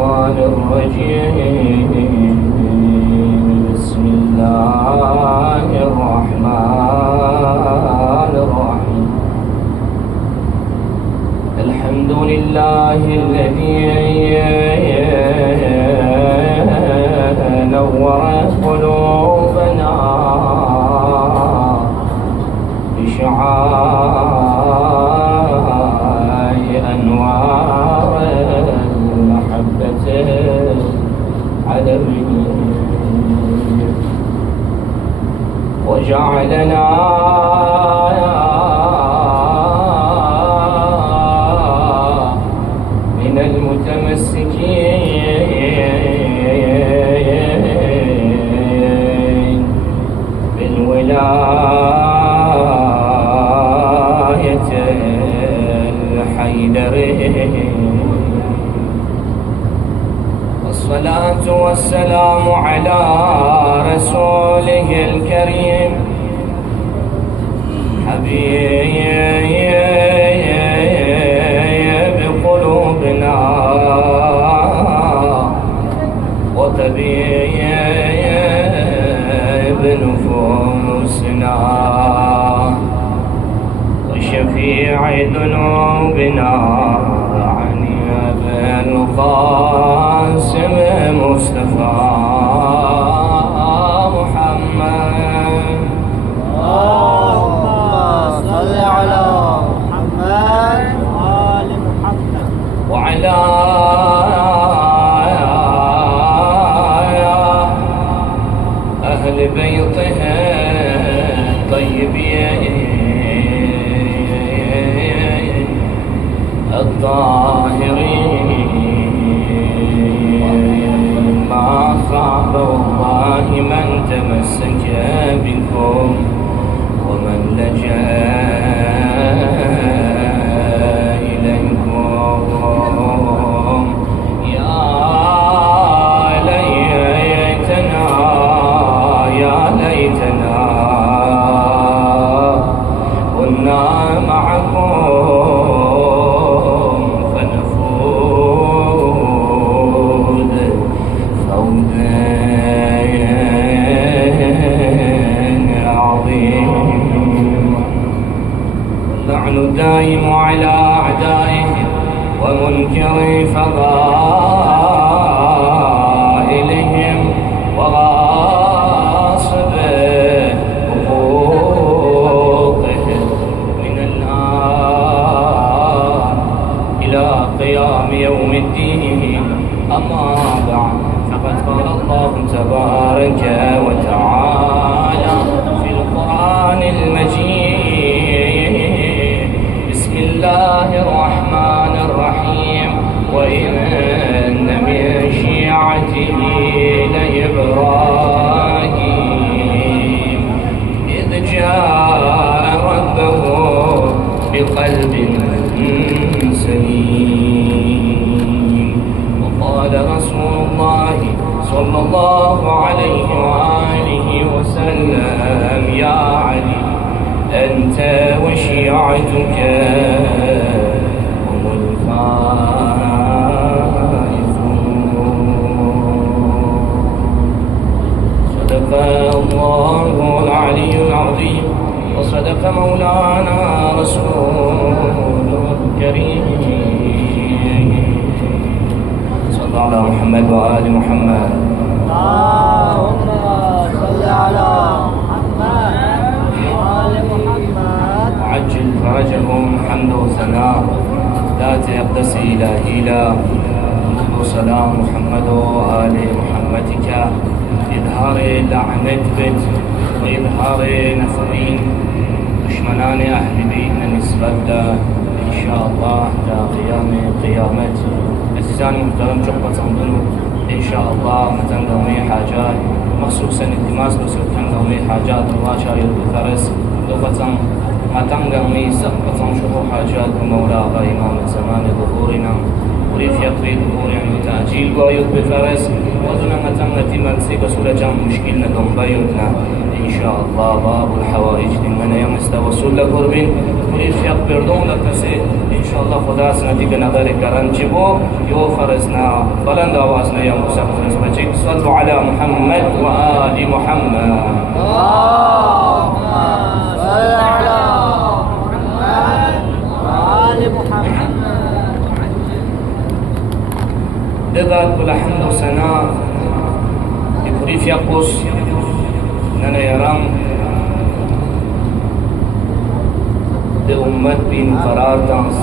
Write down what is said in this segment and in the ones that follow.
الشيطان الرجيم. بسم الله الرحمن الرحيم. الحمد لله الذي نورت قلوبنا بشعاع أنوار المحبة العدمية، وجعلنا من المتمسكين بالولاية الحيدرية. والصلاة والسلام على رسوله الكريم حبيب قلوبنا وطبيب نفوسنا وشفيع ذنوبنا عن أبي القاسم مصطفى محمد. اللهم صل على محمد وآل محمد وعلى أهل بيته الطيبين الطاهرين. ما خاب والله من تمسك بكم ومن لجأ إليكم. يا ليتنا كنا معكم فنفوز فوزا عظيما. واللعن دائم على أعدائهم ومنكر فضائلهم وغاصب حقوقهم من الآن إلى قيام يوم الدين. أما بعد، فقد قال الله تبارك وتعالى في القرآن المجيد: بسم الله الرحمن الرحيم: وإن من شيعته لإبراهيم إذ جاء ربه بقلب سليم. وقال رسول الله صلى الله عليه وآله وسلم: يا علي، أنت وشيعتك هم الفائزون. صدق الله العلي العظيم، وصدق مولانا رسوله الكريم. صلى على محمد وآل محمد. اللهم صل على محمد وآل محمد وعجل فرجهم حمد وثناء ذات أقدس إلهينا. وسلام محمد وآل محمدك إظهار لعنة بيت وإظهار نفرين دشمنان أهل بيتنا نسبة إن شاء الله تا قيامة عزيزان محترم جقبة صندوق إن شاء الله متنقومي حاجات مخصوصا التماس بسوط تنقومي حاجات الله شاير بفرس دوقة متنقومي سقطة شروع حاجات مولا إمام زمان ظهورنا وريف يقضي ظهور يعني تأجيل قايد بفرس وذنا متنقتي مرسي بسولة جام مشكلنا دنبايوتنا إن شاء الله. باب الحوائج من يوم استوصل لقرب وريفيق بردون لكسي إن شاء الله خدا سنتي بنظر كرنجبو يو فرزنا بلند آوازنا يا مسافر بچيك صلوا على محمد وآل محمد اللهم صل على محمد وآل محمد. دغا كل حمد وثناء يكريفيقوس نانا يرام أمت بن قرارتانس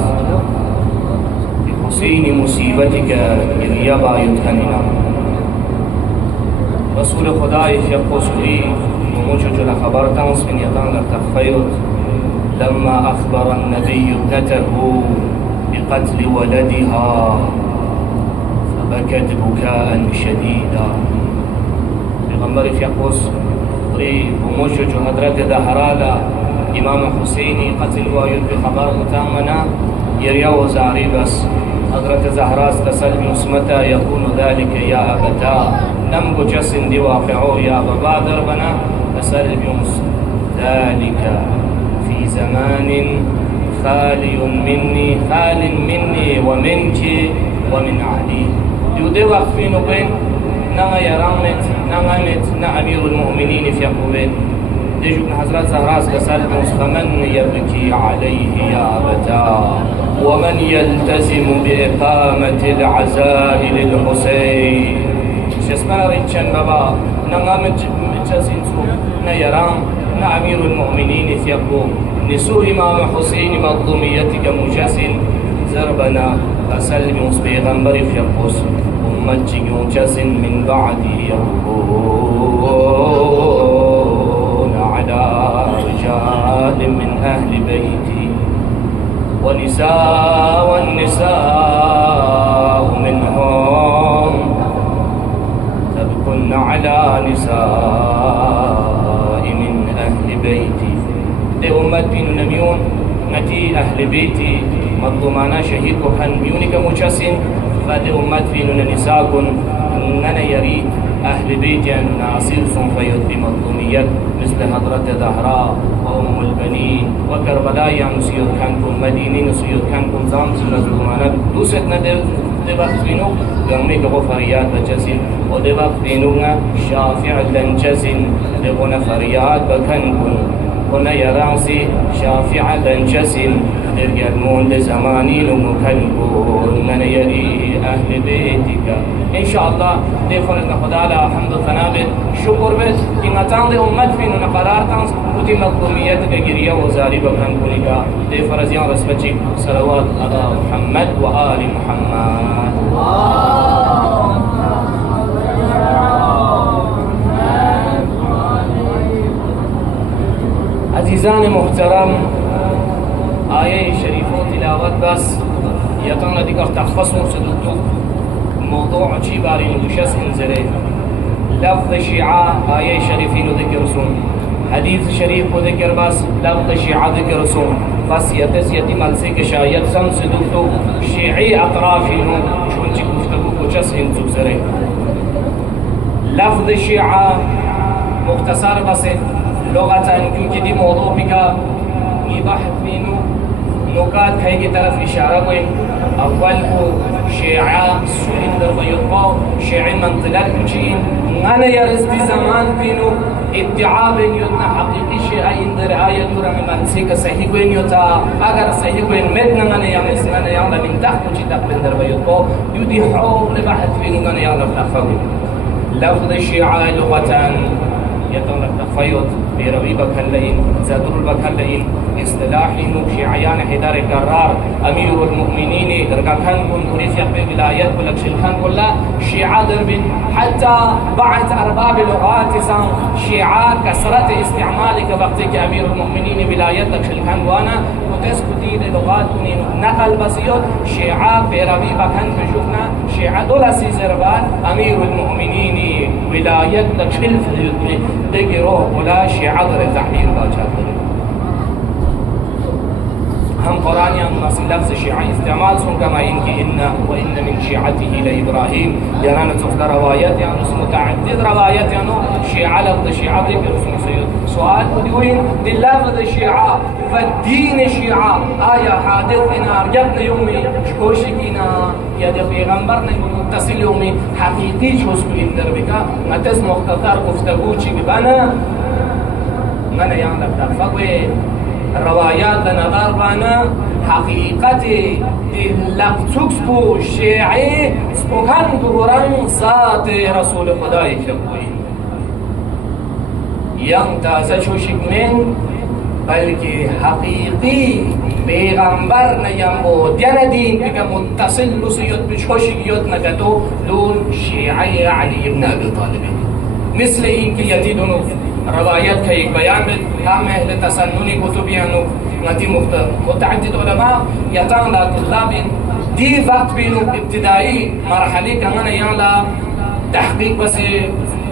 بحسين مصيبتك إذ يبا يتهننا رسول خدا يقص لي وموجود خبرتانس من يطان التخفيض لما أخبر النبي ابنته بقتل ولدها فبكت بكاء شديدا بغمر يقص لي وموجود حضرت دهرالا إمام حسيني قتل وايد بخبر متامنا يريا وزاري بس حضرت زهراء تسلم متى يكون ذلك يا أبتا نمو جسن دي واقعو يا بابا دربنا تسلم ذلك في زمان خالي مني ومنك ومن علي يودي وقفين بين نغا يرامت نغمت أمير المؤمنين في أقوين يجب حضرات زهراء كسالة فمن يبكي عليه يا أبتا ومن يلتزم بإقامة العزاء للحسين شسما ريتشن بابا نغام جزنسو نيرام أمير المؤمنين ثيقو نسو إمام حسين مظلوميتك مجسن زربنا أسلم بيغمبر فيقوس أمتك مجسن من بعد يقول على رجال من أهل بيتي والنساء منهم تبكن على نساء من أهل بيتي دي أمت بين نميون نتي أهل بيتي مظلومانا شهيد وحن ميونك مجسن فدي أمت بين نساء ننا يريد أهل بيتي أن ناصر فيض بمظلوميات مثل حضرة زهراء وأم البنين وكربلاء يعني سيود كانكم مدينين سيود كانكم زام سنظلمانا دوستنا دي وقت بينو غمي كبو فريات بجسن ودي وقت بينونا شافع لنجسن دي غنا فريات بكنكم هنا يرانسي شافع لنجسن درجمون لزمانين ومكنكم من يري أهل بيتك إن شاء الله دي فرزنا خدا على حمد الثنابت شكر بس إن أتان دي أمت فين نقرار تانس وتي مظلوميتك جريا وزاري بكن كونيكا دي فرزيان رسمتك صلوات على محمد وآل محمد عزيزان محترم آية شريفة تلاوت بس يتانا ديكار تخفصهم سدوتو موضوع شي باري نوشس انزلي لفظ شيعة آية شريفين ذكر سون حديث شريف وذكر بس لفظ شيعة ذكر سون بس يتم السيك شايد سن سدوتو شيعي أطرافين شون تي كفتبو كوشس انزو زري لفظ شيعة مختصر بس لغة كيوكي دي موضوع بك بحث منه نقاط هاي کی طرف اشاره کوي اول کو شیعه سنی در ويطبع شیعه منطلق بچین انا يرزدي زمان بينو ادعاء بين يوتنا حقيقي شيعه ان در آية دورا من سيك صحيح بين يوتا اگر صحيح بين متن انا يعمل انا يعمل من تحت وشي تحت در ويطبع يدي حول بحث بينو انا يعمل فلافه لفظ الشيعه لغة يتولى التفيض بيروي بكلين زادر البكلين اصطلاحي شيعيان حدار القرار امير المؤمنين درجا كان كن تريد يقبل ولايات ولك شلخان كلها شيعة دربين حتى بعد ارباب لغات سان شيعة كثرة استعمالك وقتك امير المؤمنين ولايات لك شلخان وانا وتسكتي لغات نقل بسيط شيعة بيروي بكن بشوفنا شيعة دولا سيزربان امير المؤمنين ولايات لك شلف دقيرو ولا شيعة در تحرير باجات هم قرآن هم مثل لفظ شيعة استعمال سن كما إنك إن وإن من شيعته لإبراهيم يعني تفضل روايات يعني متعدد روايات يعني شيعة لفظ شيعة ذكر سؤال بدوين دي لفظ شيعة فالدين الشيعة آية حادث إنا رجبنا يومي شكوشكينا يدي پیغمبرنا متصل يومي حقيقي شوسكو إندر بكا متز مختار گفتگوچی ببانا من يعني لفتفقوي روايات لنظر بانا حقيقة دي لفتوكس بو شيعي سبوكان بوران ذات رسول خدای کبوی yang tasa cushik men بلکه حقیقی پیغمبر نیامو دیان دین بگه متصل لسیت بچوشیت نکتو لون شیعی علی ابن ابی طالب مثل این که یتیدونو روایت که یک بیان بید هم اهل تسننی کتبیانو نتی متعدد علماء یتان لا طلاب دی وقت بینو ابتدائی مرحلی کنن یالا تحقیق بس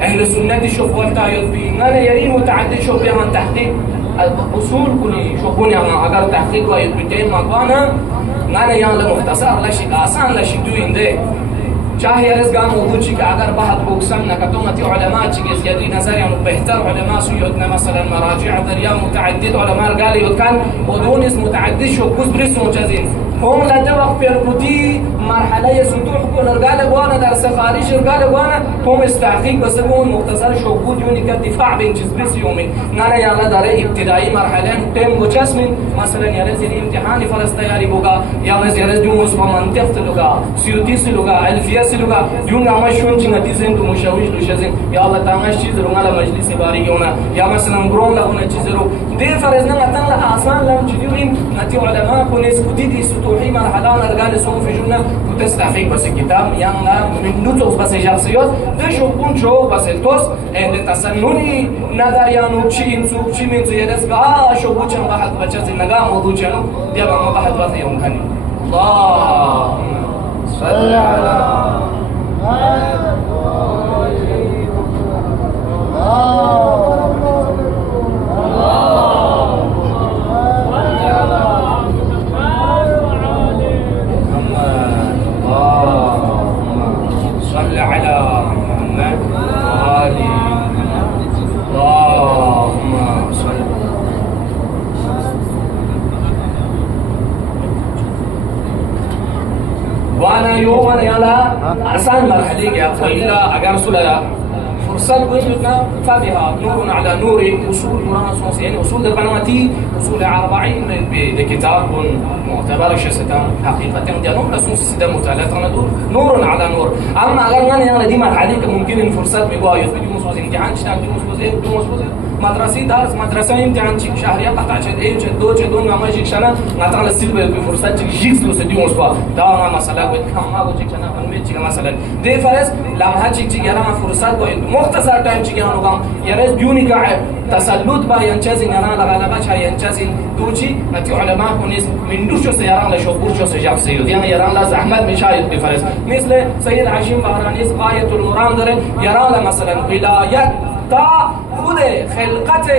اهل سنت شوفولتا یاد بین نه یعنی متعدد شوف بیان تحقیق اصول كل شوفوني انا اگر تحقيق و يبتين مقانا انا يان مختصر لا شيء آسان لا شيء دوين ده چاہے ارزگان موضوع چی کہ اگر بحث بوكسن نکتومتی علماء چی کہ زیادی نظر يعني بهتر علماء سيودنا مثلا مراجع دريا متعدد علماء قال يكان ودونس متعدد شو كوز بريس مجازين هم لدوق بيربوتي مرحله سطوح كل رجال وانا در سفاريش رجال وانا هم استحقيق بس بون مختصر شو بود يوني كدفاع بين جزبس يومي انا يلا دار ابتدائي مرحله تم وجسم مثلا يرز امتحان فرستياري بوغا يرز دون منطق لغا سيوتيس لغا الفياس لغا دون ما شون نتيجه مشاويش لشزين يا الله تامش چیز رو على مجلس باري يونا يا مثلا غرون لا اون چیز رو دي فرزنا نتن آسان لم تجيرين نتي علماء كونس كدي سطوحي مرحله رجال سون في جنة وتستحقيق بس الكتاب يعني من نوتوس بس شخصيات ده شو كون شو بس التوس ان تسنني نظر يعني تشين سو تشي من زيادس شو بوچن واحد بچز نگاه موضوع چنو دي ما واحد وقت يوم كان الله صل على وانا يوم انا يلا عسان مرحليك يا فإلا اگر سلا فرصة قلنا فبها نور على نور اصول قرآن يعني اصول القنواتي اصول 40 بكتاب معتبر شستان حقيقة ديالهم لسوس سيدا متعلقة نور على نور اما اگر انا يلا دي مرحليك ممكن الفرصة بيقوا يثبتوا مصوص امتحان شتان دي مصوص مدرسي دارس مدرسة امتحان چی شهریه قطع چه ایم چه دو چه دون نمای چی شنا نترال سیل به فرصت چی جیکس لو سدی مصبا دا ما مثلا بود کام ما بود چی شنا من چی مثلا دی فرض لمحه چی یارا فرصت با مختصر تایم چی گانو گام یارا دیونی کا تسلط با ینچازین یارا غلبه چا ینچازین دوچی نتی علماء کنیس من دوشو سیاران لا شوبور شو سجاب سيد يعني يرى لا زحمت مشاهد بفرز مثل سيد عاشم بهرانيز غايه المرام داره يرى مثلا ولايات تا خود خلقت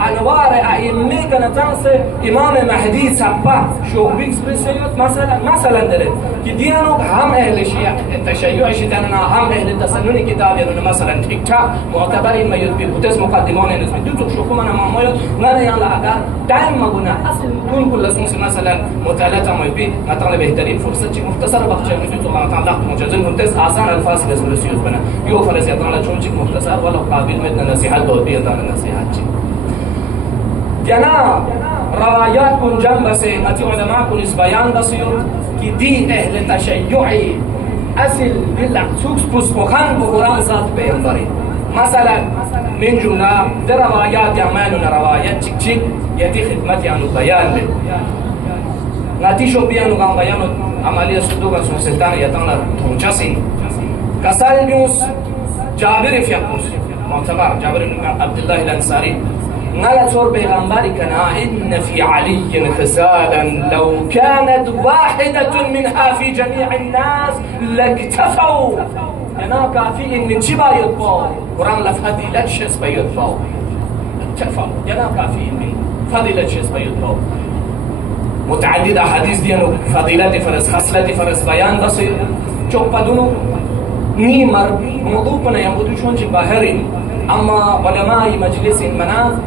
انوار ائمه کنتانس امام مهدی صبح شو بیکس بسیوت مثلا داره که دیانو هم اهل شیعه تشیع شیطان هم اهل تسنن کتاب یعنی مثلا تیک تا معتبر این میاد به بوتس مقدمان نسبی دو تو شو من ما میاد نه یالا اگر دائم ما گنا اصل کن کل اسمس مثلا مطالعه ما بی مثلا بهترین فرصت چی مختصر وقت چه میتونی تو ما تعلق مجازن ممتاز آسان الفاظ لازم بسیوت بنا یو فرضیات لا چون چی مختصر ولا قابل مثل نصیحت دو بیادان نصیحت چی جنا روایات کن جنب سے اتی علماء کن اس بیان بسیوت کی دی اهل تشیعی اصل بالعکس پس بخان بقرآن ذات پیغمبری مثلا من جمله در روایات یعملون روایات چک چک یتی خدمت یعنی بیان بید نتی شو بیانو گام بیان عملی صدوق سون سلطان یتان تونچاسین کسال بیوس جابر فیاکوس معتبر جابر بن عبد الله الانصاري نال صور بيغمبري كان إن في علي خصالا لو كانت واحدة منها في جميع الناس لاكتفوا أنا كافي إن شبا يطفوا قرآن لفضيلة شس بيطفوا اكتفوا أنا كافي إن فضيلة شس بيطفوا متعدد أحاديث ديانو فضيلة فرس خصلة فرس بيان بصير شوف بدونو نيمر موضوع بنا يمودو شون باهرين أما علماء مجلس منا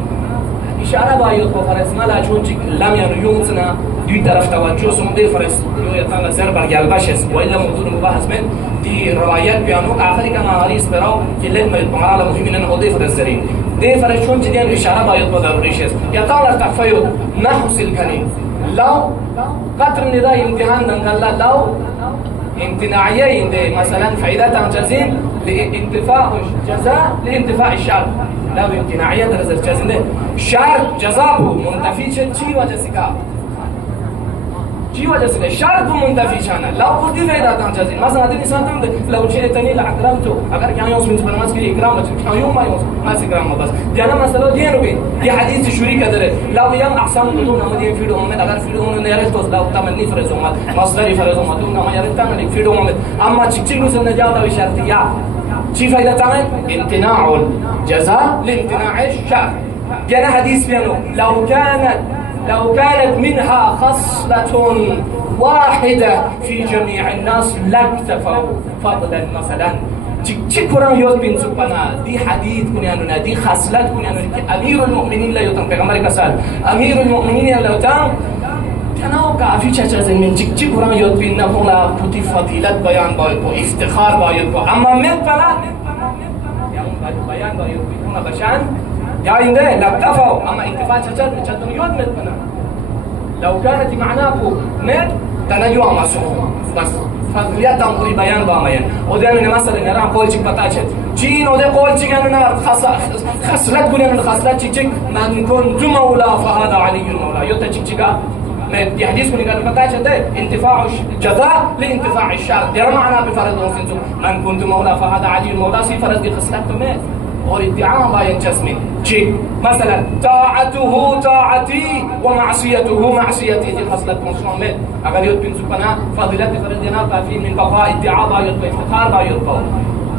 إشارة بايد بفرس ملا شون لم يريونتنا دوی طرف توجه سمده فرست یو یتان لزر برگل باشست و ایلا موضوع مباحث من دی روایت بیانو که آخری که نهاریس براو که لید مید بغالا مهمی ننهو دی فرست داریم دی فرست چون جدیان اشاره باید با ضروریش است یتان لتخفیو نحسل کنی لو قطر ندای امتحان دنگل لو امتناعية عند مثلا فائدة تنجزين لانتفاع جزاء لانتفاع الشرط لو امتناعية درجة جزين شرط جزاء منتفي چی وجه سکا چی وجه سے شرط منتفی شانا لو خودی فائدہ تنجزین مثلا هذه مثال تم لو جئتني لاكرمته اگر كان يوم من برنامج كي اكرام كان يوم ما يوم ما اكرام بس ديانا مثلا دينو بي دي حديث شريك دره لو يوم احسن بدون ما دي فيديو محمد اگر فيديو محمد يرث تو لو تمني فرزو ما مصدر فرزو ما دون ما يرث تمني فيديو محمد اما تشيك لو سنجاده بشرطيه شي فائدة تعمل امتناع الجزاء لامتناع الشرط ديانا حديث بينه لو كانت منها خصلة واحدة في جميع الناس لاكتفوا فضلا مثلا چی قرآن یاد بین سبحانه دی حدیث کنیانونا دی خصلت کنیانونا امیر المؤمنین لا یوتن پیغمبر کسال امیر المؤمنین لا یوتن تناو کافی چه زمین چی قرآن یاد بین نبولا پوتی فضیلت بیان باید با افتخار باید با اما مت پلا یا اون بیان باید بکنه بشن یا اینده لکتفاو اما انتفاع چه یاد مت پلا لو كانت معناه مت تنجوا مسوم بس فضلیت امری بیان با میان اودن مثلا نرام قول چیک پتا چه چین اود قول چیک نه خصلت گونه خصلت چیک من كنت مولا فهذا علي المولى یوت چیکا ما حديث كل قال پتا چه ده انتفاع الجزاء لانتفاع الشرط ده معنى بفرض من كنت مولا فهذا علي المولى في فرض دي خصلت مت اور ادعاء باين جسمي شيء مثلا طاعته طاعتي ومعصيته معصيتي دي خصلت مسلمات اگر يود بن سبحانه فضيلة فرضنا كافي من بقاء ادعاء بايد افتخار بايد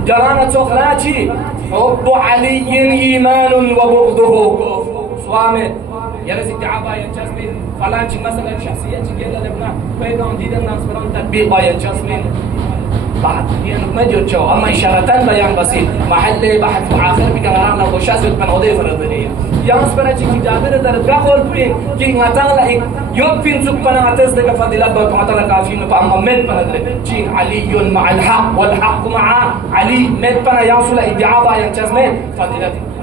جرانة أخرى حب علي إيمان وبغضه كفر صامت يرز ادعاء بايد جسمي فلان شيء مثلا شخصية شيء كذا لبنا فيدون ديدن ناس برام تطبيق بايد جسمي بعد يعني ما جرتشوا أما إشارتان بيان بسيط محل بحث آخر بكرارنا وشاز من أضيف الدنيا يانس بنا شيء جابر درد قول بين كي نتالا يوبين سبحانه أتزدك فضيلة بقمتلا كافين فأما مد بنا درد شين علي مع الحق والحق مع علي مد بنا يانسول إدعاء بيان جسمه فضيلتي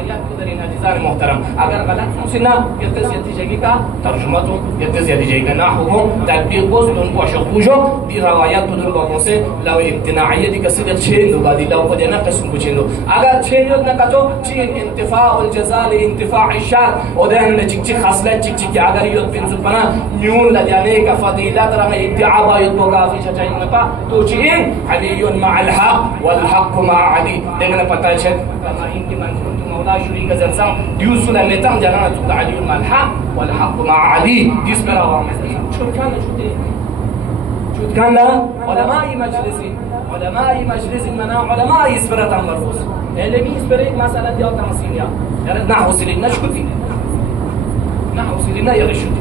روايات كدرين أجزاء محترم أگر غلط سنة يتز يتجيجي کا ترجمته يتز يتجيجي کا نحوهم تطبيق بوز لون وشخوجو دي روايات بدون باقوسه لو امتناعية دي كسيدة چين دو بعدي لو قد ينقص بچين دو أگر چين يود نكتو چين انتفاع الجزاء لانتفاع الشر ودهن چك خصلت چك أگر يود بين سبحانه نيون لديانه كفضيلات رغم ادعاء بايد بغافي شجاين نفا تو چين علي مع الحق والحق مع علي دهن پتاچت كما إنك من كنت مولا شريك زرزان ديوسو لنتام جانا تبقى علي مع الحق والحق مع علي ديس برا وامز شو كان شو كان علماء مجلس منا علماء يسبرت عن مرفوس اللي يسبرت مثلا ديال تمسينيا يعني نحو سلينا شكوتي نحو سلينا يغشوتي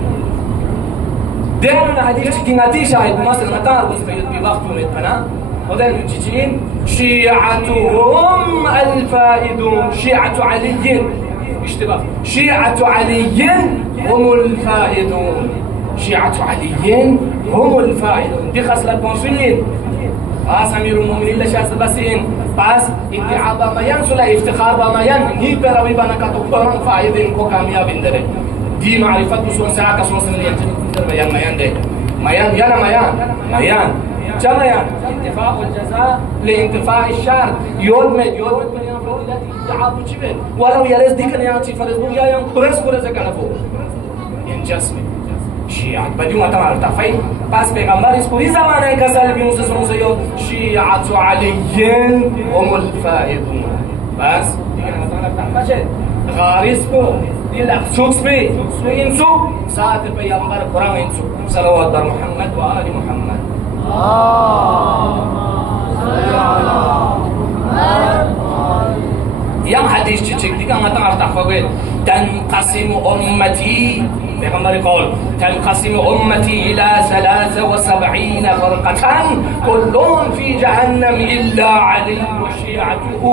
دائما حديث كيناتي شاهد مثلا متى بس في وقت متنا ودائما تجين شيعتهم الفائدون شيعة علي اشتباه شيعة علي هم الفائدون شيعة علي هم الفائدون دي خصلة مسلمين أمير المؤمنين لشخص بسين بس ادعاء ما ينسل افتخار ما ين هي بروي بنا كتقرن فائدين كو كاميابين دره دي معرفة بسون ساعة كسون سنين بيان ما ينده ما ين يلا ما ين جمع ين انتفاع الجزاء لانتفاع الشر يود من ينفع التي ادعاء بجبل ولو يرز ديكن يانتي فرزبو يا ين كرز كنفو ينجسمي شيعة بدون ما تعرف تفاي بس بيغمبر يسكوي زمانه كسل بيوسس موسيو شيعة علي هم الفائدون بس ديكن ما تعرف تفاي غارسكو ديلك سوكس بي سوينسو ساعة البيغمبر قرآن ينسو صلوات بر محمد وآل محمد yang hadis cicik di kan ngata arta fawe tanqasimu ummati پیغمبر قول تنقسم أمتي إلى 73 فرقة كلهم في جهنم إلا علي وشيعته.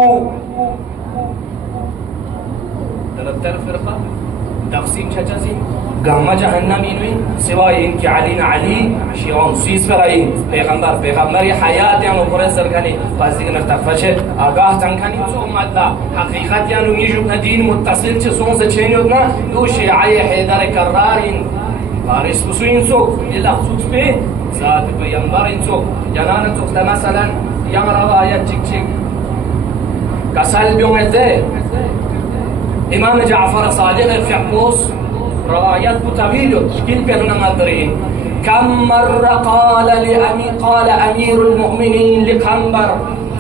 13 فرقة تقسيم شجازي قام جهنم إنوين سواء إنك علينا علي شيعون سيس فرائين پیغمبر حياة يعني وقرصر كاني فازدق نرتفشه آگاه تنكاني تو أمت لا حقيقت يعني نيجبنا دين متصل چسون سے چينيونا دو شيعي حيدر كرارين فارس بسوين سوك إلا خصوص به ذات پیغمبر سوك جنان سوك مثلا yang روايات چك كسل بيوم الده إمام جعفر صادق في عقوس روايات طويلة كل بيننا نظرين كم مرة قال أمير المؤمنين لقنبر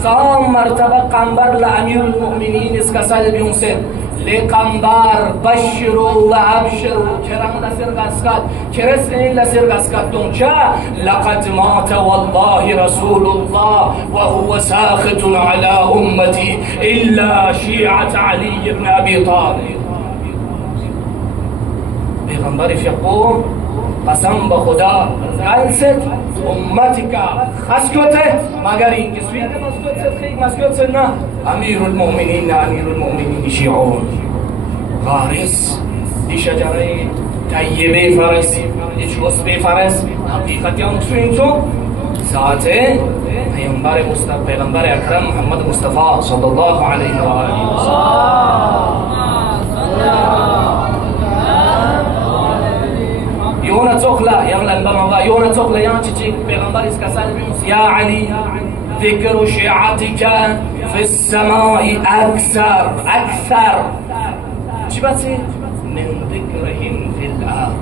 صام مرتبة قنبر لأمير المؤمنين اسكسل بيونسد لقنبر بشروا وأبشروا كرام لسرقاسكات كرسين لسرقاسكات دونشا لقد مات والله رسول الله وهو ساخط على أمتي إلا شيعة علي بن أبي طالب. پیغمبر يقول قسم بخدا انست امتك اسكت مگر این که سویت مسکوت سنه امیر المؤمنین شیعون غارس دی شجره طیبه فرس دی چوسبه فرس حقیقت هم سوین تو ذات پیغمبر اکرم محمد مصطفى صلی الله علیه و آله و سلم. يونا تخلا يغلى البما يونا تخلا يا تشيك بيغمبر اسكسال يا علي ذكر شيعتك في السماء أكثر شباتي من ذكرهم في الأرض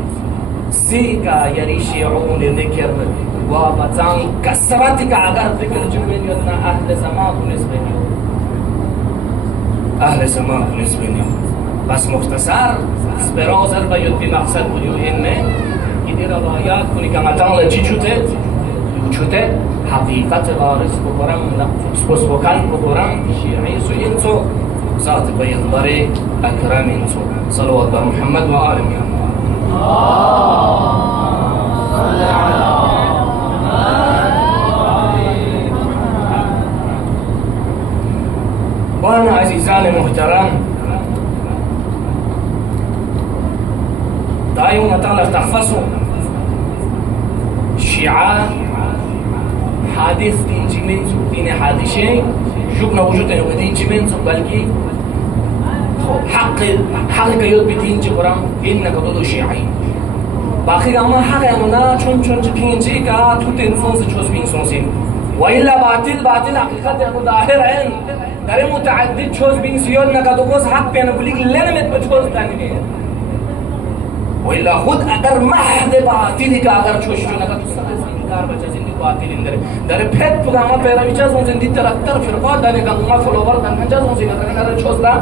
سيكا يري شيعون ذكر وابتان كسرتك أغر ذكر جميل يدنا أهل سماء نسبني بس مختصر سپرازر باید به مقصد بودیوهنه این روایات کنی که مطمئن لچی چوته حقیقت وارث بکرم سپس بکن بکرم شیعی سو اینسو ذات پیغمبر اکرم اینسو صلوات بر محمد و آل محمد. صلی علی وانا عزیزان محترم دايما تعالى تحفظوا الشيعة حادث دين جمنتو دين حادثين شوفنا وجودنا ودين جمنتو بلكي حق يود بدين جبران إنك ضد شيعي باقي أما حق أمنا چون بينجي كا توتين فونس چوز بين سونسين وإلا باطل حقيقة أنو ظاهر عين داري متعدد چوز بين سيون نكادوكوز حق بيانا بليك لنمت بچوز تاني وإلا خود اگر محض باطلی که اگر چوشو نکا تو سر انکار بچه زندی باطلی داره پت پوگا ما پیروی چاز اون زندی ترکتر فرقات داره که ما فلوور داره چاز اون زندی داره چوز دا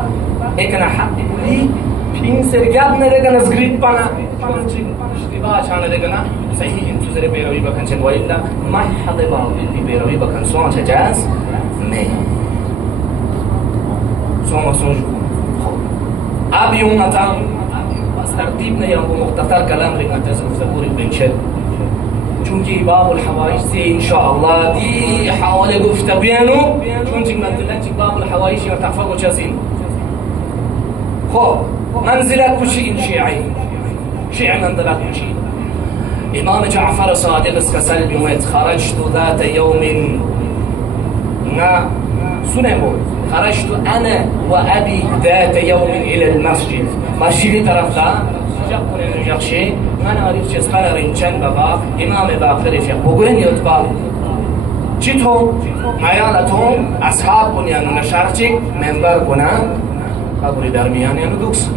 ایکنا حق بولی پین سرگیاب نده از گریت پانا چون چی اشتباه چانه ده کنا صحیح انتو زره پیروی بکن چن وإلا محض باطلی پیروی بکن سوان چه جاز نه سوان جو اب یون اتام ترتیب نہیں ہم مختصر کلام لکھنا چاہتے ہیں پوری بنشد چونکہ باب الحوائج سے انشاءاللہ دی حوالے گفت بیانو چونکہ منزلت باب الحوائج یا تحفظ چازین خوب منزلت کشی شیعی منزلت کشی امام جعفر صادق اسکسل بیومت خرجت ذات يوم نا سنمو خرجت أنا وأبي ذات يوم إلى المسجد مسجد طرف لا جاكون نجاكشي من أريد جسخنا رنچن بابا إمام باقر في بقولن يتبا چطور عيالتهم أصحاب بنيانو نشارچك منبر كنا قبر درميان يانو دوكس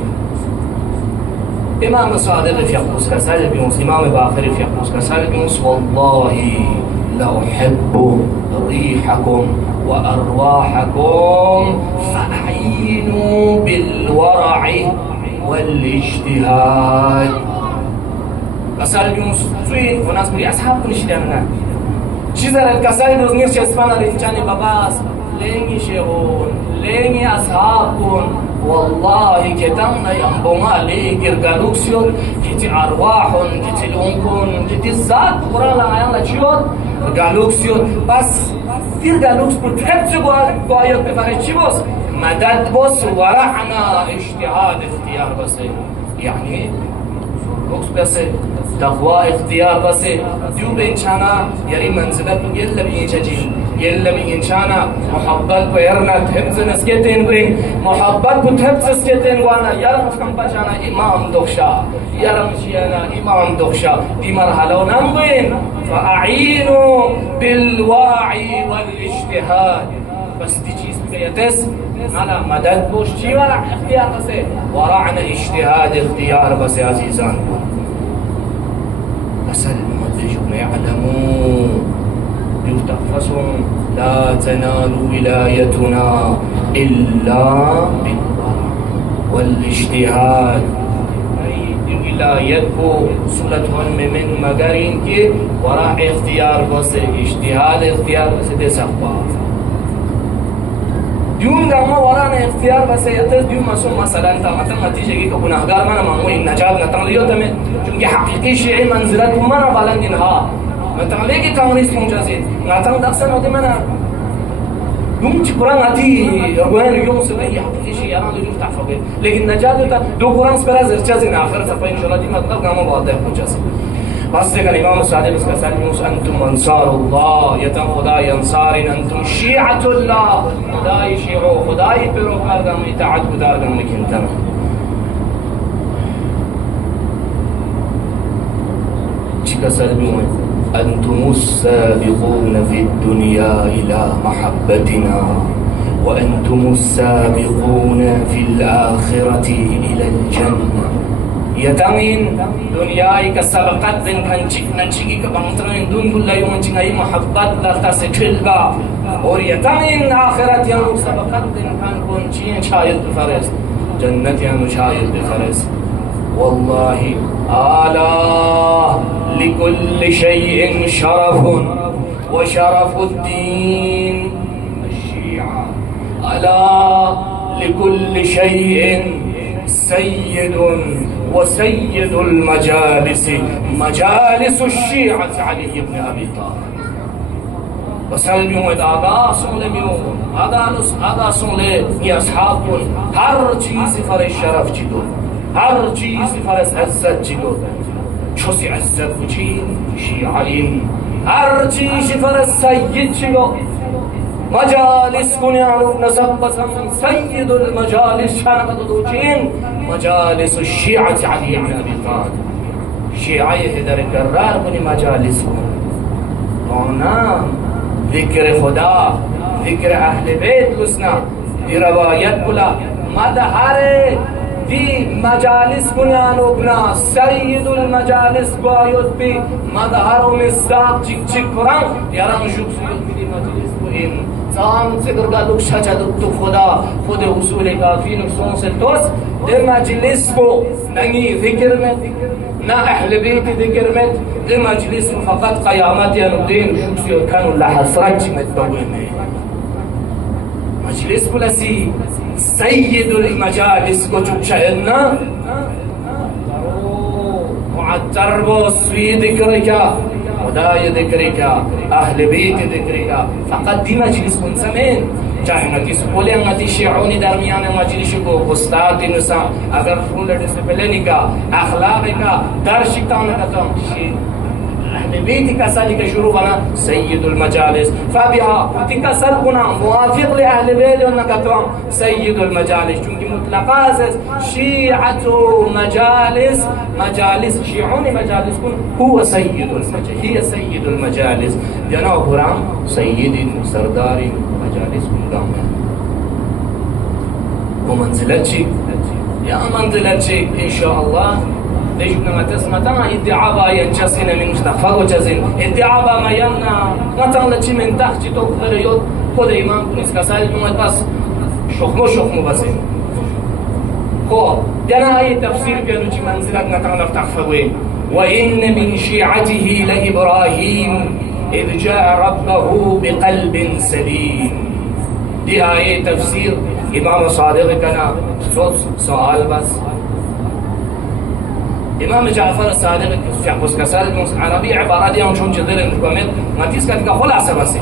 إمام صادق في قوس كسال بيونس إمام باقر في قوس كسال بيونس والله لأحب ريحكم وأرواحكم فأعينوا بالورع والاجتهاد. كسال يونس فين وناس بري أصحاب كل شيء لنا. شزر الكسال يونس نير شسبان رينجاني باباس ليني شيخون ليني أصحابكم والله كتمنا ينبوما لي كرغالوكسيون كتي أرواح كتي لونكون كتي الذات قرآن لغايان لچيون غالوكسيون بس كرغالوكس بتحبس قوايق بفرشي بوس مدد بوس ورحنا اجتهاد اختيار بس يعني لوكس بس تقوى اختيار بس ديو بينشانا يري منزلت يلا بينشاجين يلا بينشانا محبت بيرنا تحبس نسكتين بين محبت بتحبس نسكتين وانا يلا مسكم بشانا إمام دوشا يلا مشيانا إمام دوشا دي مرحلة ونمبين فأعينوا بالوعي والاجتهاد بس دي چیز بگیتس على مدد بوش چی ورع اختیار بس ورعنا اجتهاد اختیار بس عزیزان بس المدجون يعلمون يتقفصهم لا تنال ولايتنا إلا بالورع والاجتهاد ولايت کو سلطان من مگرین که ورع اختیار بس اجتهاد اختیار بس دي سخبات ديون قاموا ورانا اختيار بس يتز ديون مسوم مثلا انت مثلا نتيجه كي كنا اگر ما مو النجات نتنليو تم چونكه حقيقي شيء منزلت منا بلندنها نتنلي كامريس مجازين نتن دخسن ودي منا دون قران اتي وين يوم سبي حقيقي شيء انا اللي يفتح فوق لكن نجات دو قران سبراز ارجازين اخر صفه ان شاء الله دي مطلب قاموا واضح مجازين بس كان الإمام الصادق كسالموس أنتم أنصار الله يتم خداي أنصار أنتم شيعة الله خداي شيعو خداي بروكار قام يتعد بدار قام لكنتم كسالموس أنتم السابقون في الدنيا إلى محبتنا وأنتم السابقون في الآخرة إلى الجنة يتمين دنياي كسبقت بن كنچك نچكي كبانترين دون كل يوم چنگاي محبت لا تسكلبا اور يتمين آخرت يانو سبقت بن كن كنچين شايد بفرس جنت يانو شايد بفرس والله آلا لكل شيء شرف وشرف الدين الشيعة ألا لكل شيء سيد وسيد المجالس مجالس الشيعة علي بن أبي طالب وسلموا هذا سلموا هذا سلم يا أصحابكم هر چیز فر الشرف چیدو هر چیز فر عزت چیدو چوسی عزت بچین شیعین هر چیز فر سید چیدو مجالس كنيانو نسب بسم سيد المجالس شانك دوچين مجالس الشيعة علي بن أبي طالب شيعة هدر قرار بني مجالس هنا ذكر خدا ذكر أهل بيت لسنا دي روايات بلا مدهر دي مجالس كنيانو بنا سيد المجالس بايد بي مدهر مصداق چك چك قرآن يران شوك سيد بي مجلس بهم سام سے گرگالوک شجدت تو خود اصول کافی نقصان سے توس در مجلس کو نگی ذکر میں نہ اہل بیت ذکر میں در مجلس فقط قیامت یا ندین شخصی کانوا لحسرت متبوی میں مجلس بلسی سید المجالس کو چک شہدنا معطر بوس في ذكرك خداي ذكرك أهل بيت ذكرك فقط دي مجلس كن سمين چاہے سکولیں انگتی شیعونی درمیان مجلس کو استاد نسا اگر فول ڈسپلن کا اخلاق کا درشتان کا اهل بيت كسالك شروبنا سيد المجالس فبها تكسر كنا موافق لاهل بيت انك سيد المجالس چونك مطلقا شيعة مجالس شيعون مجالس هو سيد المجالس هي سيد المجالس جناب برام سيد سردار مجالس قام ومنزلتك يا منزلتك ان شاء الله ليجبنا ما تسمتنا ادعابا ينجسين من مستغفر وجزين ادعابا ما يمنا نتغلتش من تحت تقدر يود خود إمام كنيس كسائل نومت بس شخمو بسين خب دانا هاي تفسير بيانو چي منزلت نتغلف تخفوين وإن من شيعته لإبراهيم إذ جاء ربه بقلب سليم دی آیه تفسیر امام صادق کنا سوال بس امام جعفر صادق جعفر کسال عربی عبارات هم چون جدر نکمل ماتیس کت کا خلاصه بس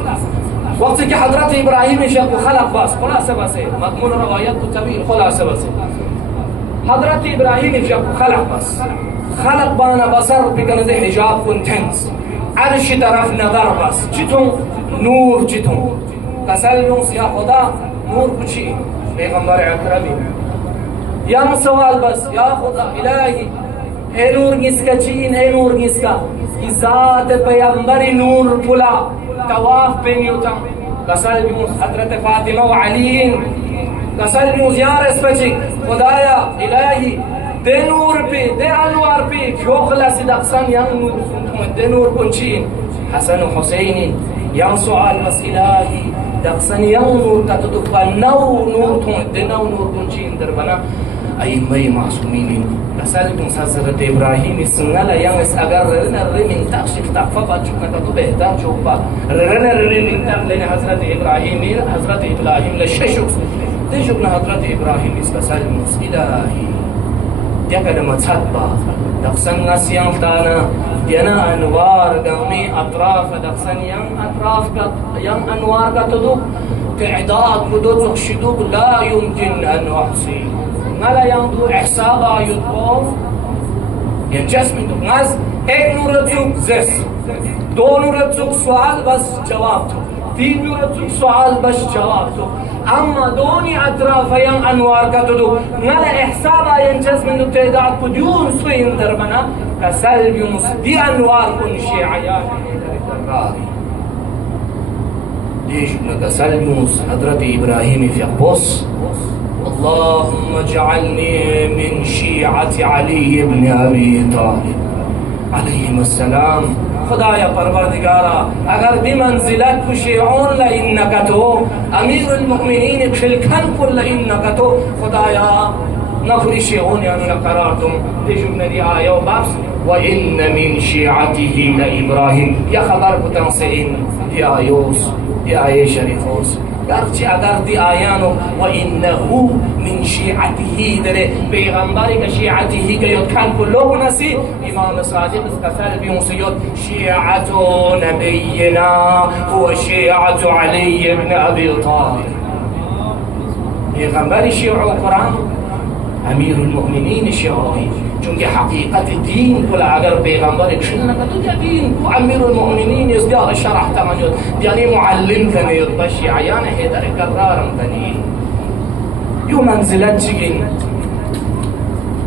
وقتی که حضرت ابراهیم شق خلق بس خلاصه بس مضمون روایت طویل خلاصه بس حضرت ابراهیم شق خلق بس خلق بانا بصر بکنز حجاب کنتنز عرش طرف نظر بس چتون نور چتون کسال یا خدا نور کچی پیغمبر اکرمی یا سوال بس یا خدا الهی اے نور کسکا چین اے نور کسکا کی ذات پیغمبر نور پلا طواف بینیوتا کسال بیوز حضرت فاطمہ و علیین کسال بیوز یارس پچک خدایا الہی دے نور پی دے انوار پی کیو خلاصی دقسان یم نور دے نور کنچین حسن و حسین یم سوال بس الہی دقسان یم نور تتدفع نو نور تون دے نو نور کنچین در بنا أئمة معصومين رسالة حضرت إبراهيم سنلا يانس أجر رنا من تأشك تفضل شو كتبوا بهتام شوفا رنا من تأم لين حضرت إبراهيم لششوك تشوفنا حضرت إبراهيم إسكسال مسئلهي dia kada matsatba daksan nasiang tana diana anwar gami atraf daksan yang anwar ka tuduk تعداد بدوت شدوق لا يمكن أن أحصي ما لا ينظر إحسابا يطوف ينجس من دو ناس एक नूरतुक जस दो नूरतुक सवाल बस जवाब दो तीन नूरतुक सवाल बस जवाब दो أما دوني أطراف ين أنوار كتدو نلا إحسابا ينجس من دو تعداد بدون سوين دربنا كسلب يونس دي أنوار كن شيعيان ليش نكسل يونس حضرة إبراهيم في قبص اللهم اجعلني من شيعة علي بن أبي طالب عليهم السلام خدایا پروردگارا اگر دی منزلت کو شیعون لئنک تو امیر المؤمنین کلکن کل لئنک تو خدایا نخری شیعون یعنی قرار دم دیجون دی آیه و بابس وإن من شيعته لإبراهيم يا خبر بتنسئين دي آيوس دي آية شريفوس گرچه اگر دی آیانو و انه من شیعته داره پیغمبری که شیعته که یاد کن کلو نسی امام صادق اسکسل بیونسیاد شیعت نبینا هو شیعت علی بن ابی طالب پیغمبری شیع قرآن امیر المؤمنین شیعی چونکه حقیقت دین کل اگر پیغمبر کشن نکتو دین و امیر المؤمنین ازدیار شرح تمانیود یعنی معلم کنید بشی عیان حیدر کرارم کنید یو منزلت چگین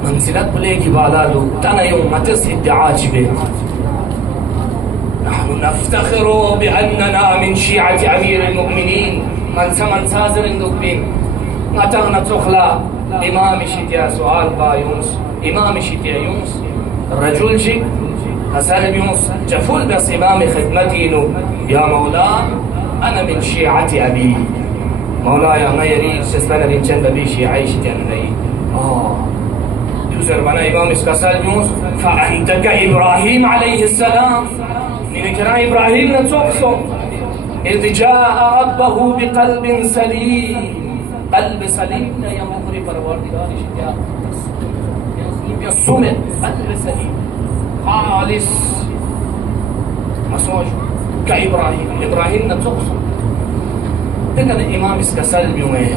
منزلت بلیگی بالالو تانا یوم متس ادعا چگین نحن نفتخر بأننا من شيعة أمير المؤمنين من سمن سازر اندوكبين نتغنى تخلا إمام شتيا سؤال با يونس إمام شتيا يونس الرجل جي حسن يونس جفول بس إمام خدمتي يا مولا أنا من شيعة أبي مولاي ما يريد سستنا رنشان ببي شيعي شتيا مني يوزر بنا إمام اسكسال يونس فأنت كإبراهيم عليه السلام نكرا إبراهيم نتوقصه إذ جاء ربه بقلب سليم قلب سليم لا يمغري پروردگار شتيا يصوم قلب سليم خالص مساج كإبراهيم نتوقصه تكن إمام اسكسال يومه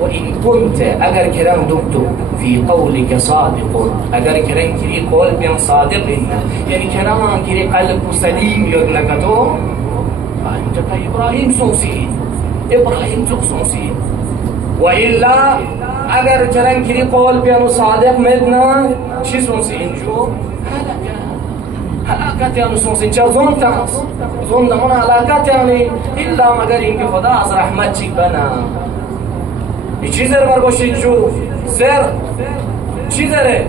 وإن كنت أجر كلام دكتور في قولك صادق أجر كلام كري قول بين صادق يعني كلام كري قلب سليم يدنكتو فأنت كإبراهيم سوسي إبراهيم سوسي وإلا أجر كلام كري قول بين صادق مدنا شو سوسي إنجو هلاكت يعني سوسي جزون تاس زون دمون هلاكت يعني إلا مگر إنك خدا از رحمت چيك بنا چی زر برگوشید جو زر چی زره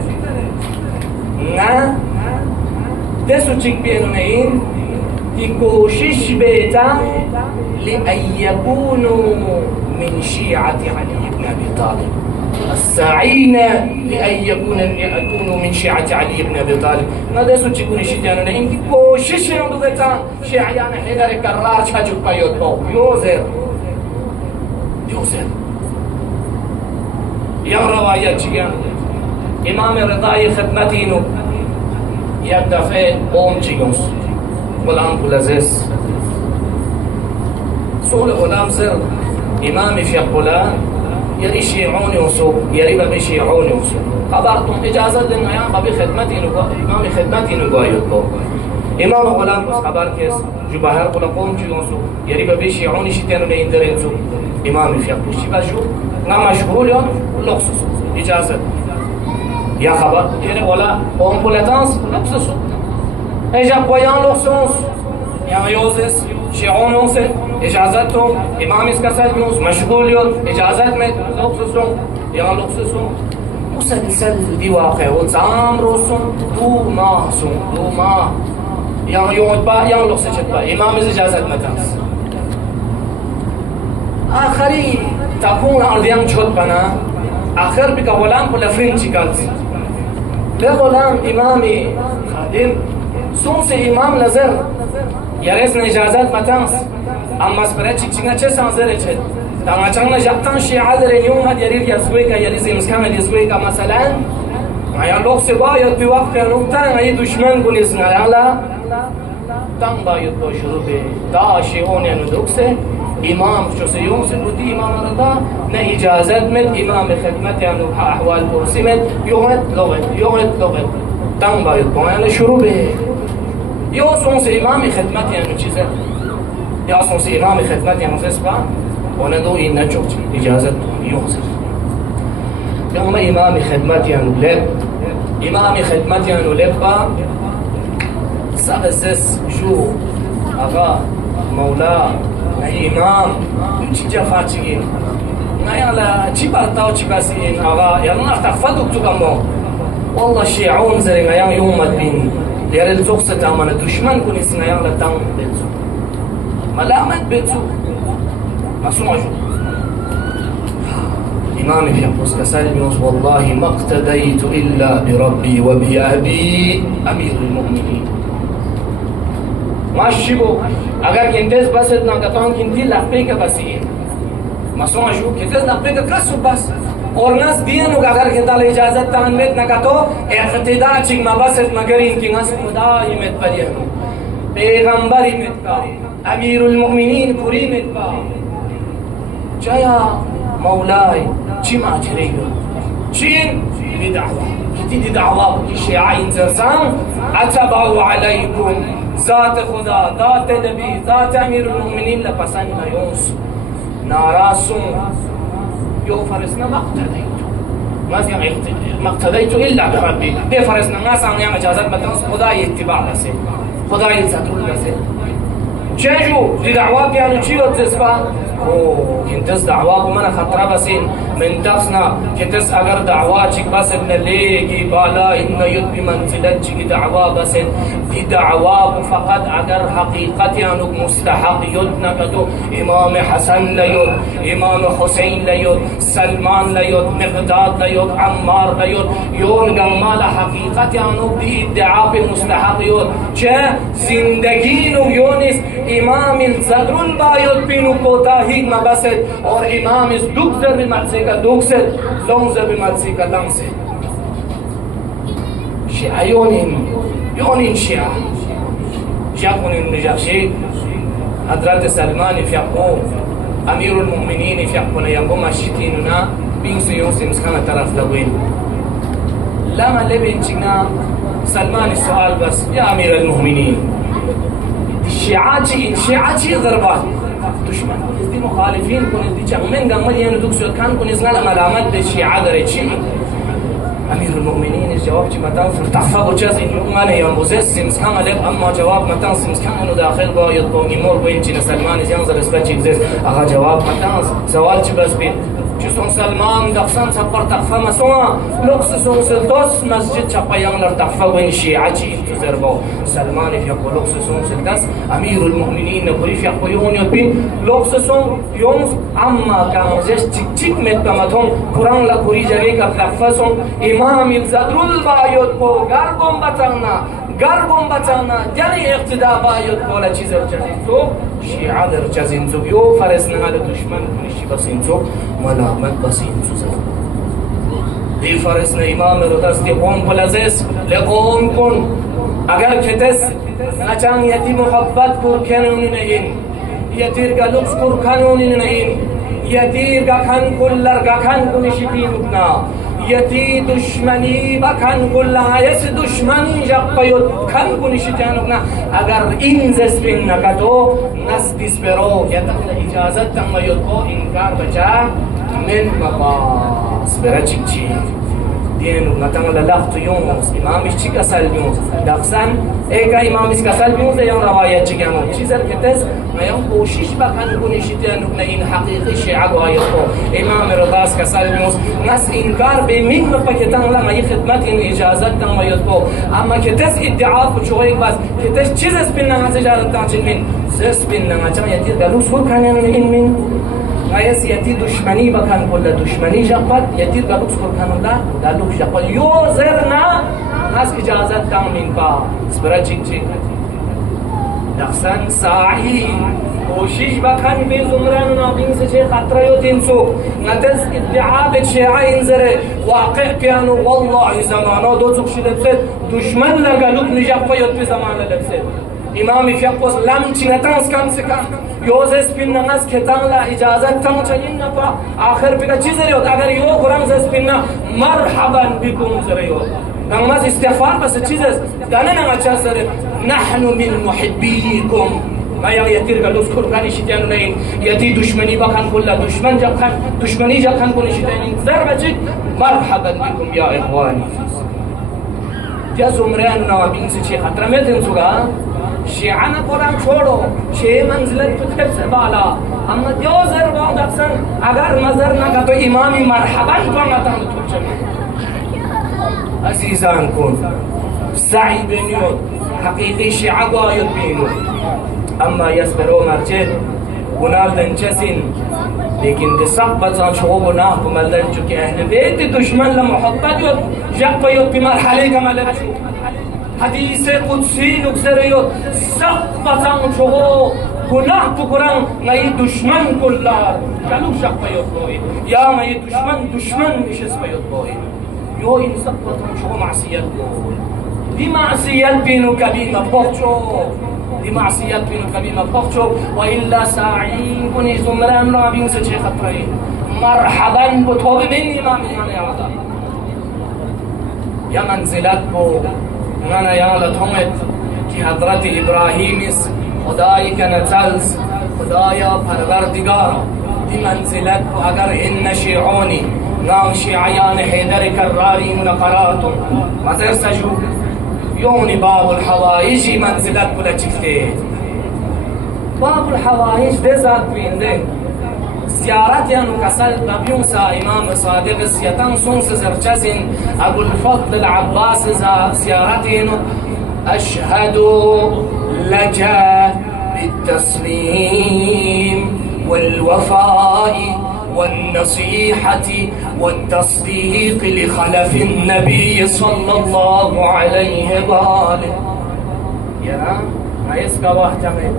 نه دستو چیک بیرونه این تی کوشش بیتن لأن يكونوا من شيعة علي بن أبي طالب الساعين لأن يكونوا من شيعة علي بن أبي طالب. ماذا سوتشيكون شيئا إنك كوشش يوم دوغتا شيعيان حيدر كراش هجوب بايوتو يوزر يا رواية جيان إمام رضاي خدمتينو يدفع قوم جيونس غلام بولازيس سؤال غلام سر إمام في قولا يري شيعوني وسوق يري ببي شيعوني وسوق خبرتم إجازة لنا يا ببي خدمتينو إمام خدمتينو بايوتو إمام غلام بس خبر كيس جبهر قولا قوم جيونسو يري ببي شيعوني شتينو لإندرينسو إمام في قولا شبا شو نعم مشغول يون لوكسوس إجازة يا خبر يري ولا قوم بولتانس لوكسوس إجا بويان لوكسوس يا يوزس شيعونوس إجازتهم إمام إسكاسات يوز مشغول يون إجازت مت لوكسوسهم يا لوكسوسهم مسلسل دي واقع وتعام روسهم دو ما يا يوم با يا لوكسوس با إمام إجازت متاس آخری تكون أرضيان شد بنا آخر بك غلام بلا فرنشي كالس لا غلام إمامي خادم سونس إمام نظر يرسن إجازات متانس أما سبرت شيء چه سانزر چه تما چان جاتان شيعة دريون هاد يريد يزويكا يريد مسكان يزويكا مثلا ما يلوك سبا يد بوقت نقطة أي دشمن بنيسنا لا تام بايد بشروط دا شيعون يندوكسه إمام شو سيوم سبودي إمام رضا نا إجازة من إمام خدمة يعني أحوال برسمت يومت لغت تام بايد بويان شروبه يو سونس إمام خدمة يعني چیزه يا سونس إمام خدمة يعني سبا وندو إن نجوك إجازة يوزر يوم إمام خدمة يعني لب إمام خدمة يعني لبا سبسس شو أغا مولا إمام چی جفاچی نيالا چی برتاو چی بسين آغا يلا تخفضك تكمو والله شيعون زرين يا يوم الدين يرل زوجة تامنا دشمن كنيس نيالا تام بيتو ملامت بيتو ما سمعوا إمامي في أقوس كسالي يوسف والله ما اقتديت إلا بربي وبأبي أمير المؤمنين ماشيبو اگر كنتز بس ناقطان كنتي لقبي كبسين ما سمعوا كنتز لقبي كسو بس और नस दिए नु अगर किंतल इजाजत तानमेत न कतो इख्तिदा चिक मबसत मगर इनकी नस खुदा हिम्मत परिया पैगंबर हिम्मत का अमीरुल मुमिनीन पूरी हिम्मत का जया मौलाय चिमा चलेगा चीन بدعوة كتير دعوة الشيعة إنزرسان أتبعوا عليكم ذات خدا ذات نبي ذات أمير المؤمنين لبسان يونس ناراسون يوفرسنا ما اقتديت إلا بربي دي فرسنا ناس عن يعمل جازات بتنص خدا يتبع بس خدا يلزتول بس چنجو دي دعوات يعني چيو تسبا كنتس دعوات ومن خطرة بسين من تفسنا كنتس اگر دعوات چك بس ابن ليكي بالا إن يد بمنزلت چك دعوات بسين دي دعوات فقط اگر حقيقت يعني مستحق يدنا كدو إمام حسن ليد إمام حسين ليد سلمان ليد مقداد ليد عمار ليد يون قمال حقيقت يعني دي ادعاء مستحق يد چه زندگين يونس إمام الزدرون بايد بينو کوتاهی مبسد اور امام اس دوکسر بمرسی کا دوکسر لونزر بمرسی کا لنسر شیعه یونین شیعه شیعه نجاشی حضرت سلمان فیقو امیر المؤمنین فیقونا یقوم اشتینونا بینسو یوسیم سخانه طرف لوین لما لبین چینا سلمان السؤال بس يا أمير المؤمنين الشيعة ضربات دشمن دي مخالفين كون دي چمن گمل ين دوكسو كان كون اسنا علامات بالشيعة درچي أمير المؤمنين الجواب چي متان تحفظ جاز إن أنا يوم بوزيس مسكان عليك أما جواب متان مسكان إنه داخل بايد بوني مور بين چي سلمان ينظر اسبا چي بزيس أغا جواب متان سوال چي بس بين Juston Salman daqsan sapar taqfa masonga loqsi sonsil dos masjid chapayanglar taqfa wen shi'achi tuzerbo Salman fi loqsi sonsil das amirul mu'minin buri fi qoyon yopin loqsi son yom amma kamjes tik met pamaton Quran la kuri jage ka taqfa son imam zadrul bayot ko garbom batana yani iqtida bayot ko la chizer jazin to shi'a der jazin to yo faresna hal dushman kunishi basin to ملامت بسيط سوزر دي فرسنا امام روداس دي قوم بلازس لقوم كن اگر كتس نچان يتي محبت كور كانون نين يتير گلوكس كور كانون نين يتير گكن كلر گكن كنشتي نبنا يتي دشمني بكن كل عيس دشمني جقيت كن كنشتي نبنا اگر انزس بين نكتو نس ديسبرو يتقل اجازت تم يدقو انكار بجا من مقاس برچيچي دين نتنگ للخت يونس امامش چي كسل يونس دقسن ايكا امامش كسل يونس يان روايت چي گمو چيزر كتس ميان کوشش بكن كنشتي نبنا ان حقيقي شيعه وايتو امام رضاس كسل يونس ناس انكار بمن بكتن لا ما خدمت ان اجازت تم يدقو اما كتس ادعاء چوي بس كتس چيزس بيننا تجارت تاچن من زس بيننا چا يتي گلو سور كان ان من غايس يتي دشمني بكان كل دشمني جقد يتي قلوب سكر كانوا لا قالوك جقد يوزرنا ناس إجازات تامين با سبرا چيك دخسن ساعي کوشش بكان بزمران نابين سچه خطره يوتين سوك نتز ادعاء بشيعة انزره واقع كيانو والله زمانه دو سوكش لبسد دشمن لقلوب نجاقه يوت بزمانه لبسد امام فيقوس لم چنتانس كم سكان يوزس بين ناس كتان لا اجازت تم چين نفا آخر بيگا چیز ريوت اگر يو قرآن زس بين مرحبا بكم زريوت نماز استغفار بس چیز دانه نما چا سر نحن من محبيكم ما يتير گلوس قرآن شتيان نين يتي دشمني بكان كل دشمن جكان دشمني جكان كل شتيان زر بچ مرحبا بكم يا اخواني يا زمران نابين سچي خطر میں دن سوگا شيعنا قرآن छोड़ो छह मंजिलत तुझे से बाला हम जो जर वांग दक्षण अगर नजर ना का तो इमामी मरहबन वांगा तम तुझे अजीजान कौन सही बनियो حقيقي شيعة قايد بينو اما يسبرو مرجد गुनाह दंचसिन लेकिन तसब्बत शो गुनाह कुमलन चुके अहले बेत दुश्मन ल मोहब्बत यो जब पयो बिमरहले कमल حديث قدسي نكسريو سقطا شغو گناه بكران ناي دشمن كلار قالوا شق بيوت بوي يا ما دشمن نشس بيوت بوي يو ان سقطا شغو معصيات دي معصيات بينو كبيمة بوخشو دي معصيات بينو كبيمة بوخشو وإلا ساعين كني زمران رابين سجي خطرين مرحبا بطوب من إمام هذا يا منزلات بو أنا يا لطمت في حضرت إبراهيم خداي كنتلز خدايا پروردگار دي منزلت اگر إن شيعوني نام شيعيان حيدر كراري منقراتهم مزر سجو يوني باب الحوائج منزلت بلا چكتت باب الحوائج ده ذات بينده زيارات يانو كسل نبيون سا إمام صادق سيطان سونس زرچزين أبو الفضل العباس زيارتين أشهد لك بالتسليم والوفاء والنصيحة والتصديق لخلف النبي صلى الله عليه وآله يا ما يسقى واحتمل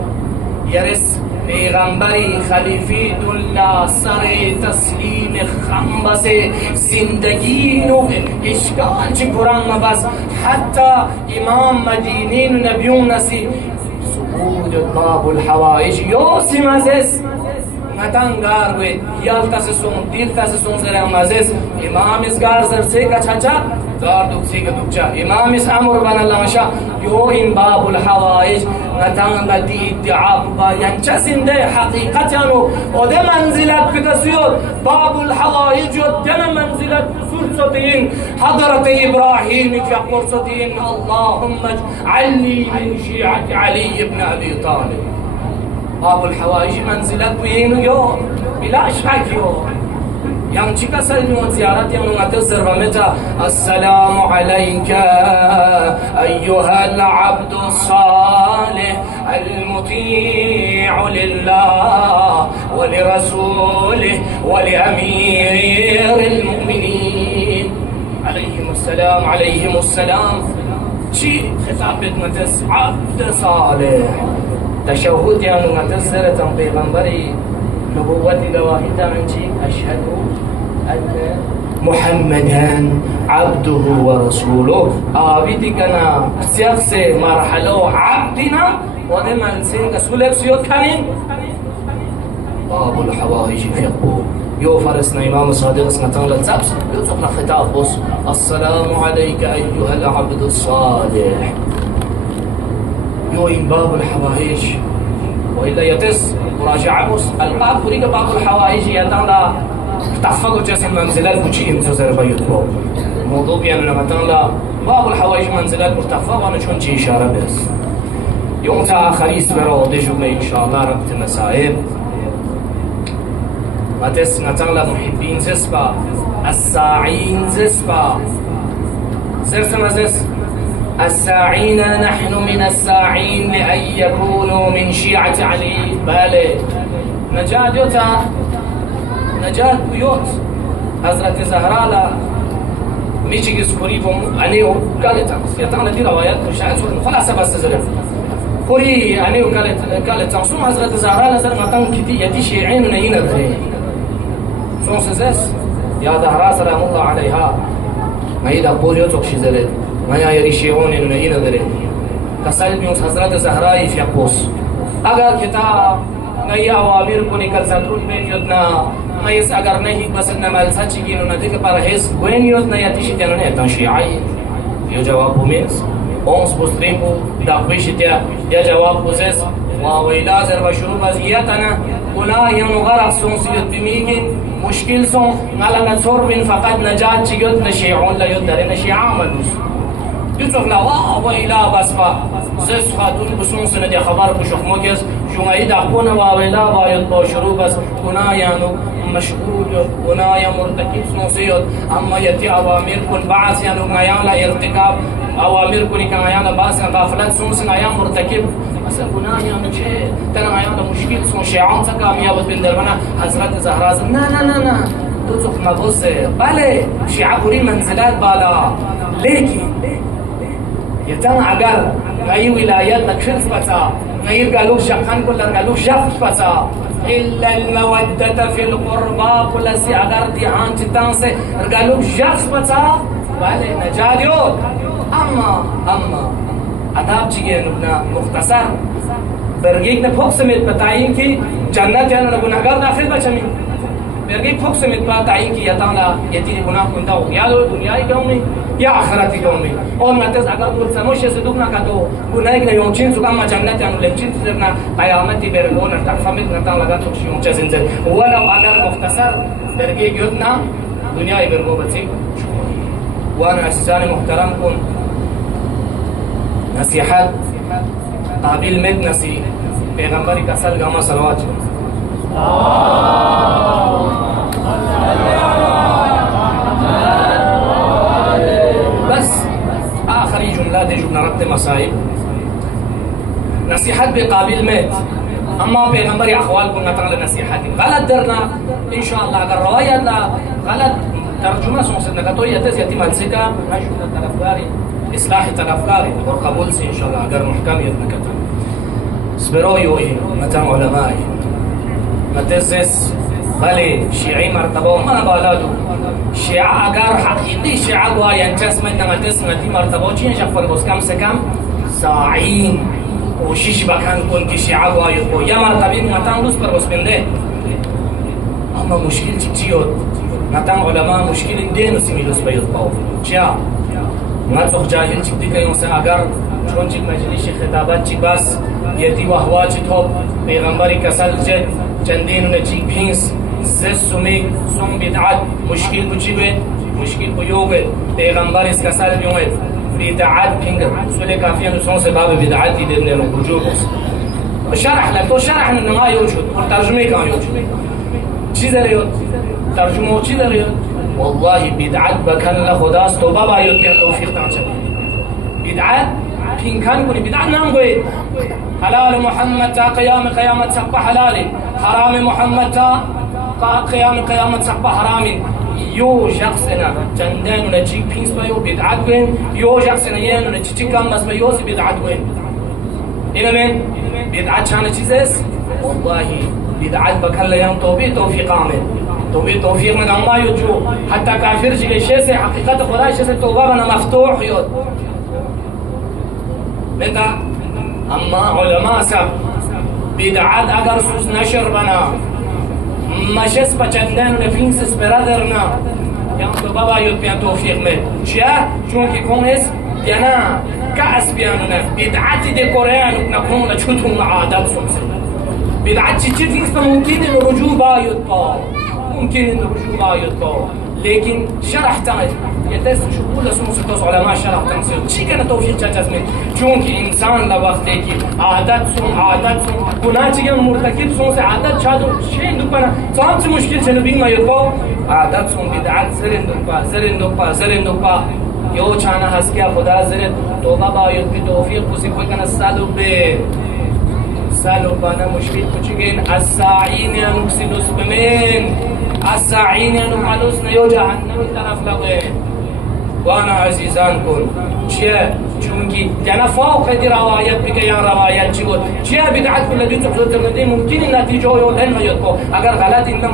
يرس پیغمبری خلیفی دلّا سر تسلیم خمبس زندگی نو اشکال چی قرآن مبس حتی امام مدینین نبیون نسی سبود باب الحوائج یوسی مزس نتنگار وید یال تسسون دیل تسسون سر مزس امام اسگار زرسه کا چچا دار دوکسی کا دوکچا امام اس امر بن اللہ مشا یو ان باب الحوائج نتنگ دی ادعا با ینچسین ده حقیقتانو و ده منزلت بکسیور باب الحوائج و ده منزلت سلسطین حضرت ابراهیم که قرصتین اللهم اجعلنی من شیعت علی ابن ابی طالب باب الحوائج منزلت بینو یو بلا شک یو yang jika saling ziyarat yang mengatur serba meta assalamu alayka ayyuhal abdu salih al-muti'u lillah wa li rasulih wa li amiril mu'minin عليهم السلام شيء خطاب متس عبد صالح تشهد يعني متسرة بيغمبري نبوة واحدة من شيء أشهد أن محمدا عبده ورسوله آبيتنا سياق مرحلة عبدنا ودمن سين كسولك سيوت كانين باب الحوائج في قبول يو فرسنا إمام صادق اسمتان للزبس يوتقنا خطاب بص السلام عليك أيها العبد الصالح يو إن باب الحوائج وإلا يتس مراجعة بص القاب بريق باب الحوائج يتان تحفظوا جسم منزلات بجي انتظر بيطبو موضوع بيانا متان باب الحوائج منزلات مرتفع وانا شون جي إشارة بس يوم تا آخريس برا ديجو إن شاء الله ربط المسائب متس نتان محبين زسبا الساعين زسبا سرسم زس الساعين نحن من الساعين لأن يكونوا من شيعة علي بالي نجاة يوتا نجاة بيوت حضرة زهراء لا ميشي يذكريهم أنيو قالت يتعنا دي روايات مشاهد خلاص بس زلف خوري أنيو قالت تنصوم حضرة زهراء لزر نتان كتي يدي شيعين ونين الغرين شون سزاس يا زهراء سلام الله عليها ما يدا بوريو تقشي زلت ما يري شيعون إنه ينا ذرين كسائل بيوم حضرت زهراء في أقوس أجر كتاب نيا أوامر كوني كالسندرون بين يدنا ما يس أجر نهيك بس إنما الساتشي إنه نديك بارهيس وين يدنا يتيجي تنوني تنشيعي يو جواب بوميس أونس بستريبو دقيش تيا يا جواب بوزيس وويلا زر بشروب زياتنا ولا ينغرق سونسيت بميجين مشكل سون نالا نصور من فقط نجات تيجود نشيعون لا يدري نشيعان ملوس يوسف لا وإلى بسفا زس خاتون بسون سنة خبر بشوف موكس شو ما يدا كونا وإلى بايد باشرو بس كنا يانو مشغول كنا يا مرتكب سنوسيود أما يتي أوامر كن بعث يانو ما يانا ارتكاب أوامر كوني كان يانا باس غفلت سون يا مرتكب مثلا كنا يانو شيء ترى يانا مشكل سون شيعان تكاميا بندربنا حضرت زهراء نا توصف ما بص بالي شيعة كوري منزلات بالا لكن يتم أجر غير ولايات نكشف بتا غير قالوا شقان كل قالوا شق بتا إلا المودة في القربى كل سي أجر ديان تانس قالوا شق بتا بالي نجاديو أما أداب تيجي نبنا مختصر برجيك نفوق سميت بتاعين كي جنة يعني نبنا أجر داخل بچمين برجيك فوق سميت بتاعين كي يتانا يتي هنا كنتاو يا دنيا يومي يا آخرت يومي اور نتز اگر بود سموش صدوقنا کدو گناه نه یونچین سو کام جنت انو لچین سرنا قیامتی برلون تفهمت نتا لگا تو شیون چه زنده ولو اگر مختصر درگی یودنا دنیا برگو بچی وانا اسسان محترم کن نصیحت قابل مد نسی پیغمبری کسل گما صلوات آخری جمله دي جمله رد مصائب نصيحت بقابل مات اما پیغمبر اخوال كنا تعالى نصيحت غلط درنا ان شاء الله اگر روايات لا غلط ترجمه سمسنا كتو يتز يتم السكا نشوف الافكاري اصلاح الافكار وقبول ان شاء الله اگر محكم يتنكت سبرو يوي متى علماء متزس بله شيعي مرتبه ما بالادو شيعة اگر حقيقي شيعة وينجس من نمتس نتي مرتبه چين شفر بس كم سے کم ساعين کوشش بکن کن که شیعه واید کو یا مرتبه نتان روز پر بس بنده اما مشکل چیود نتان علماء مشکل دين سميلوس بيض باو چیا نتوخ جاهل چی دیگه یونسه اگر چون چی مجلس خطابات چی بس یتی وهوا چی توب پیغمبری کسل جد چندین نچی پینس زس سمی سم بدعت مشکل بچی بید مشکل بیوگد پیغمبر اس کسل بیومد بدعت پینگر سوله کافیه نسون سباب بدعت دیدن رجوع شرح لك تو شرح ان ما يوجد والترجمه كان يوجد چیز داره ترجمه چی داره؟ والله بدعت بکن خداست توبه باید بیان توفیق تان شد. بدعت پینکن کنی، بدعت نمگوید. حلال محمد تا قیامت سقف حلالی، حرام محمد تا قیامت سقف حرامی. یو شخص نه چندان نه چی پینس بیو بدعت گوین، یو شخص نه یه نه چی کم بس بیو سی بدعت گوین. اینا من بدعت چانه چیز است؟ والله بدعت بکن لیان توفیق آمد. توفیق من الله یجو حتی کافر چی شیء حقیقت خدا شیء توبه بنا مفتوح یاد. بتا اما علماء سب بدعت اگر سوز نشر بنا مشس بچندن نفینس برادرنا یا تو بابا یود بیان توفیق می چیا چون که کنس دینا کاس بیانونه بدعت دکوران نکون چطور عادت سوز بدعت چی فینس ممکن الرجوع باید با ممكن الرجوع باید با لیکن شرح تاج يدرس شغل سموس علماء شرح تنصير شي كان توفيق جازمين چونك انسان لوقت کی عادت سون گناه مرتکب سون عادت چادو شي دوپنا سام مشکل چنو بین ما یکو عادت سون بدعت زرن دوپا یو چانا هست که خدا زرن توبه باید به توفیق کوسی کنه سالو بنا مشکل کوچگین الساعين ينكسلس بمن الساعين ينمالوس نيو جهنم طرف لغه وانا عزیزان کن چیه چونکی جنا فوق دی روایت بگه یا روایت چی بود چیه بدعت الذي تحصل الذي ممکن نتیجه یو لن میاد کو اگر غلط اینم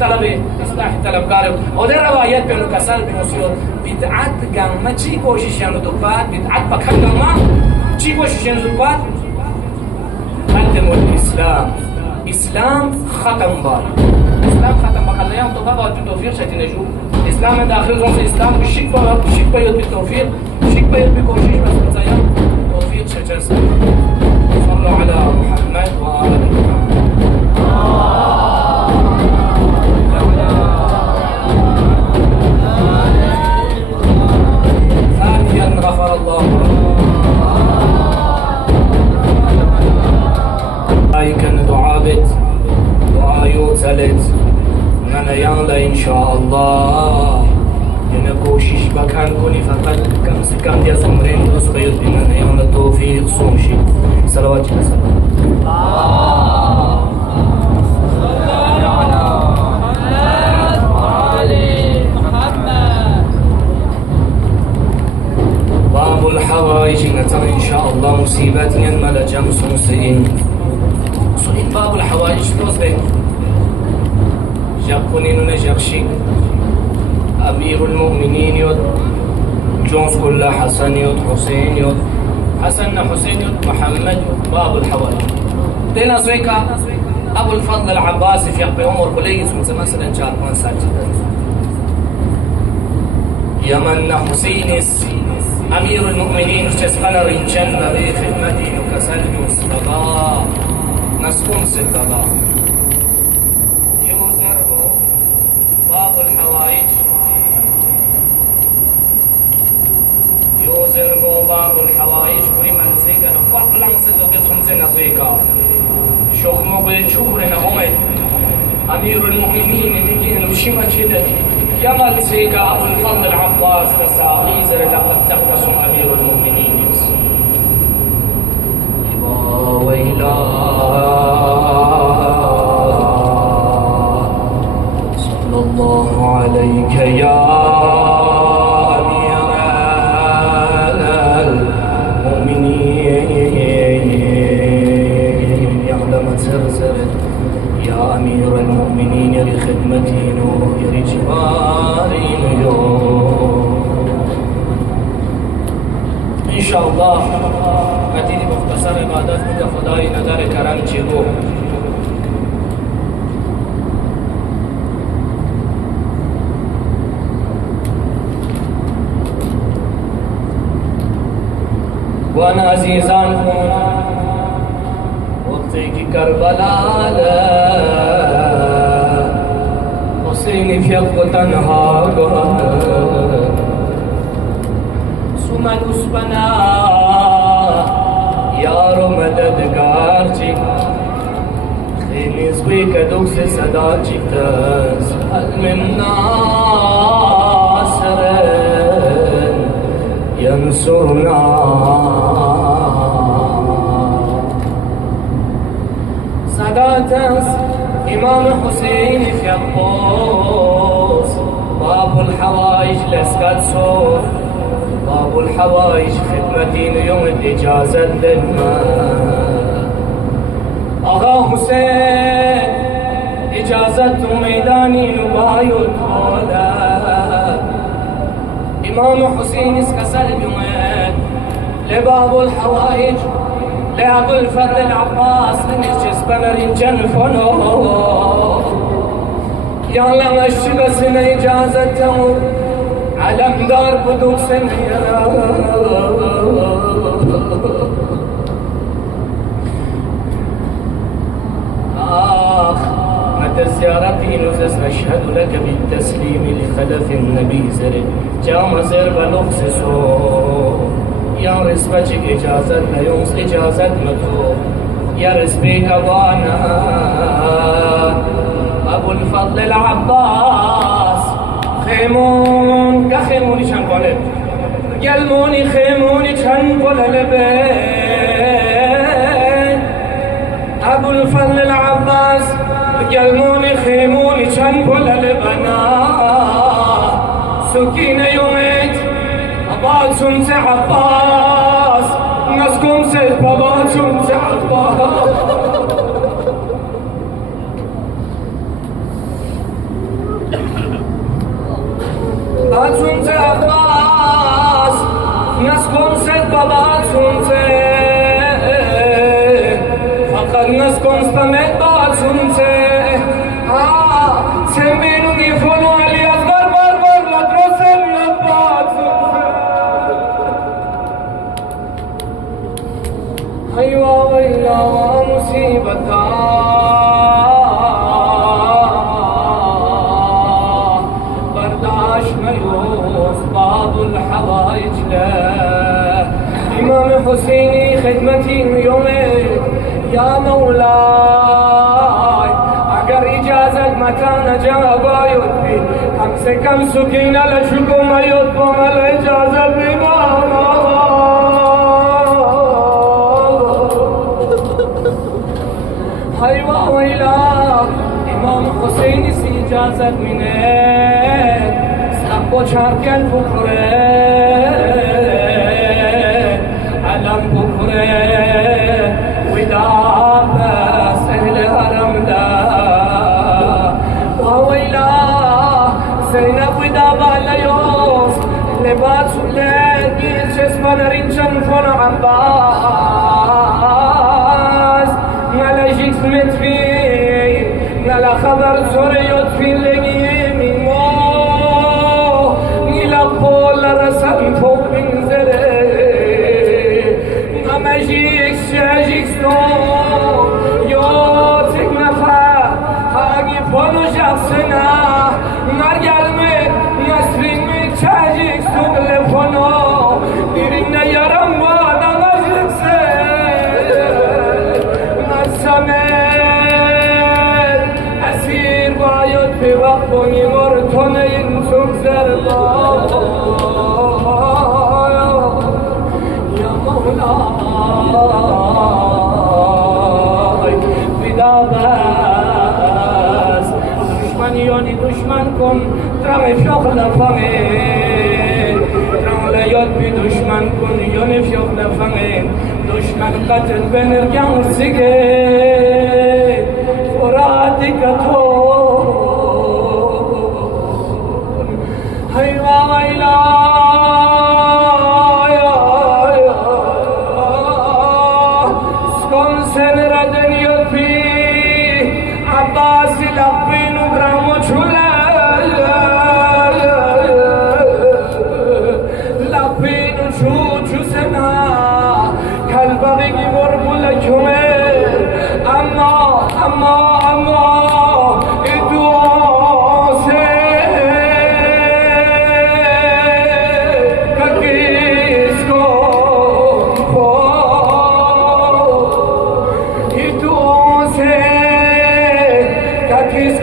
طلب اصلاح طلبکار او در روایت بنو کسل بنوسیو بدعت گام چی کوشش یانو دوپات بدعت بکن گام چی کوشش یانو دوپات قدم اسلام ختم بار اسلام ختم بخلیام تو بابا تو توفیق شدی نشو اسلام داخل زون اسلام بشیک باید بالتوفيق شيك باید بكوشيش بس بتاعي توفيق شجاس صلوا على محمد وآل محمد ثانيا غفر الله كان دعابت دعايو تلت من يلا إن شاء الله ينكوشيش بكان كوني فقط كم سكان دي زمرين بس بيد من يلا توفيق صومشي صلوات وسلام باب الحوائج إن شاء الله مصيبات ينمل جمس مسئين باب الحوائج توز بين جاكونين ونجاكشيك أمير المؤمنين يود جونس كلها حسن يود حسين يود حسن حسين يود محمد يود باب الحوائج لنا زويكا أبو الفضل العباسي في أقبي عمر كليس مثلا جاربان ساجد يمن حسين أمير المؤمنين تسقنا رنشان نبي خدمتي وكسل يسرقا نسكن ستة يوزر باب الحوائج يوزر باب الحوائج كل من زيكا نقوى لنسل وقصن زينا زيكا شخمو بيشوفرنا همي أمير المؤمنين اللي مشيما جدا يمال زيكا أبو الفضل العباس تساقيزر لقد تقبسوا أمير المؤمنين ويلا صلى الله عليك يا أمير المؤمنين يعلم زرزر يا أمير المؤمنين لخدمتي نور جباري إن شاء الله متين مختصر عبادت بك خدای نظر کرم چی گو وانا عزیزان کن وقتی کی کربلا حسین فیق تنها گوه سمن اسبنا یارو مددگار چی خیلی زوی کدوک سے صدا چیکتاز من ناصر ينصرنا. سادات إمام حسين في القوس باب الحوائج لسكت صوف باب الحوائج خدمتين يوم الإجازة للماء. آغا حسين إجازة ميداني نبايو طولا إمام حسين اسكسر بمين لباب الحوائج لأبو الفضل العباس لنجس بنرين جنفنو يعلم الشبس إجازته علم دار بدوك سنيرا. متى زيارتي نزس أشهد لك بالتسليم لخلف النبي زرب جام زرب نخصصو يا رسبتك إجازة ليونس إجازة متو يا رسبيك وانا أبو الفضل العباس خيمون كخيموني شان قلب قلموني خيموني شان قلب أبو الفضل العباس قلموني خيموني شان قلب أنا سكينة يوميت أباد سمس عباس نسكم سيد باباد سمس عباس. باد سمس عباس نسكم سيد باباد سمس فقط نسكم سمت باد سمس سمينوني فلو علي أصغر بار لدرسل يباد سمس. أيوة ويلا مصيبتا برداشت ميوس باب الحوائج له إمام حسيني خدمتي يومي يا مولاي اگر إجازة متى جابا يدبي كم سے کم سكينة لشكم يدبم الإجازة بماما. أيوة ويلا إمام حسين سی إجازة منه سلقو چارکن بخوره علم بخوره ودا بس أهل هرم لا وويلا زينب ودا باليوس لباس لقي جسمنا رنشن فن عباس ملا جسمت في ملا خبر زوريوت في اللي من مو نيلا بول رسم فوق من زري نمجيك شاجيك سنو يوتك نفا هاگي فونو جاكسنا نرگل مي نسرين مي شاجيك سنو لفونو ديرين يارم وادا نجيك سي نسمت أسير بايد في وقتوني مرتونين سوكزر الله يا مولاي فدا بس دشمن يوني دشمن كن ترام فيوخ لفمين ترام ليود بي دشمن كن يوني فيوخ لفمين دشمن قتل بنرجع سيجي فراتك تون هيوا ويلا سكون سنردن يوفي عباس لبين غرامو چولا لبين چو سنا كالبغي وربل كمل اما Kiss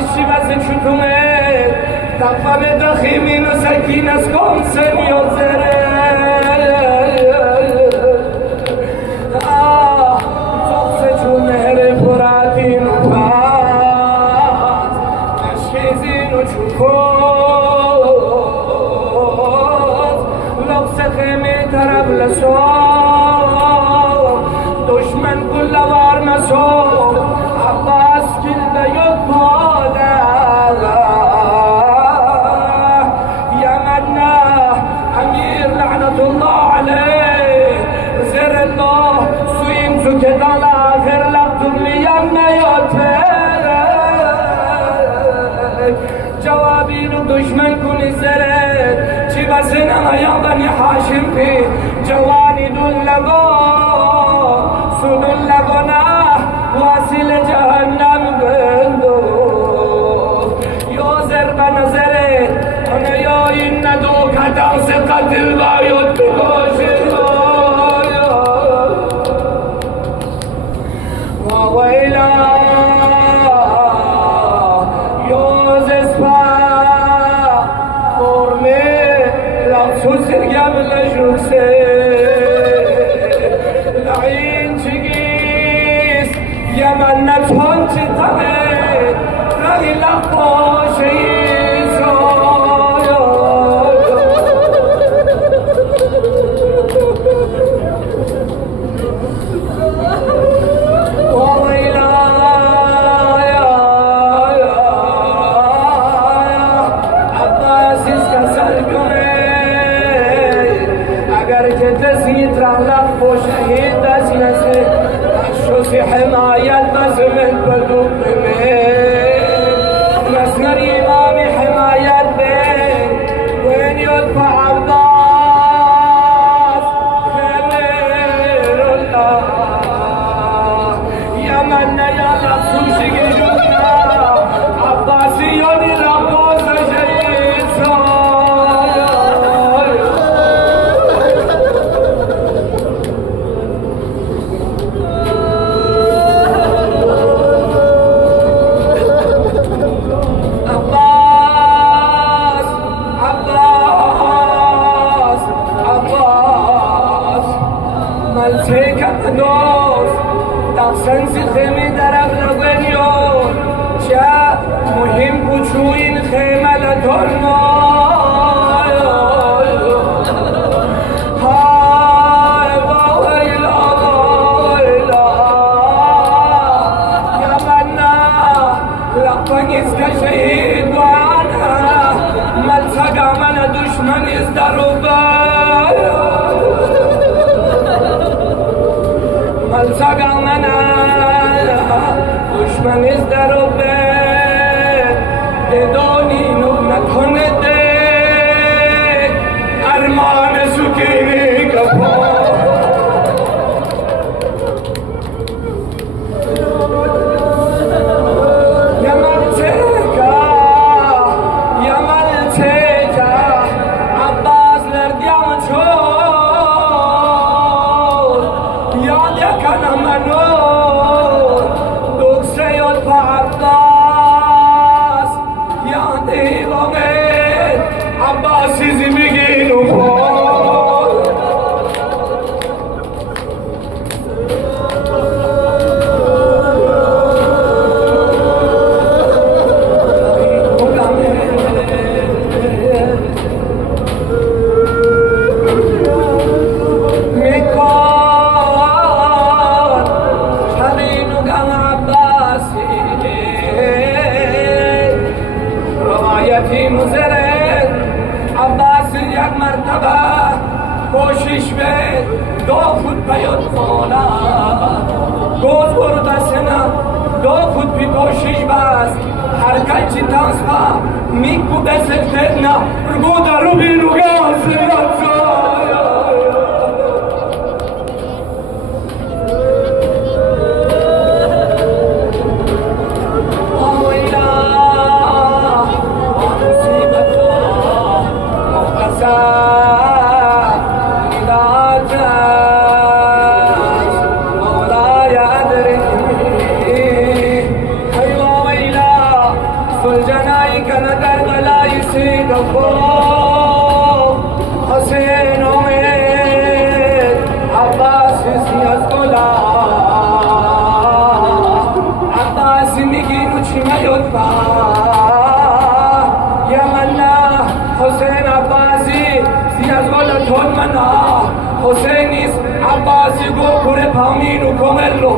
شباز چطومه تفهم دخیمین و سکین از کنسن یا زره توقس چون مهر پراتین و پاس نشکیزین و چوکوز لبس خیمی طرف لسو دشمن کل وار مسو عباس کل بیاد پاده یمنه امیر لعنت الله علیه زر الله سویم تو که دل آخر لبتون لیم نیاته جوابین و دشمن کنی زره چی بسن آیا بنی حاشم پی جوانی دون لگو سنون لگنا واصل جهنم بندو یو زر بنظره انا یا این ندو کتاو سے قتل بایود بگوشن وویلا یوز اسپا قرمه لفظو سرگم لجوکسه لعین چگیست یمن نتون چی تمه رهی لخواشی شهید دست نسه شوسی حمایت بزمن بدوب من مسمر امامی حمایت بین وین یدفع عباس خمیر الله یمن یا لفظوشی گجونا عباسی یونی لقاس شهید سنسی خیمی درب نگنیون چه مهم بچو این خیمه لطن های ویلا یمنا لپنیز که شهید وانا ملسگا من دشمنیز ملسگا من دشمن از درو به دانی نکنه ده ارمان سکینی کپا یمن چکا عباس لردیان چور یاد یکنم منور دوسته یاد با عباس یادی بامید عباسی زمگین و پول کوشش به دو فوت بیاد بالا گوز برو بسنا دو فوت بی کوشش بس هر کچی تانس با میکو بسر فتنا رگو درو بی نگاز تون منا حسینیس عباسی گو کره پامین و کملو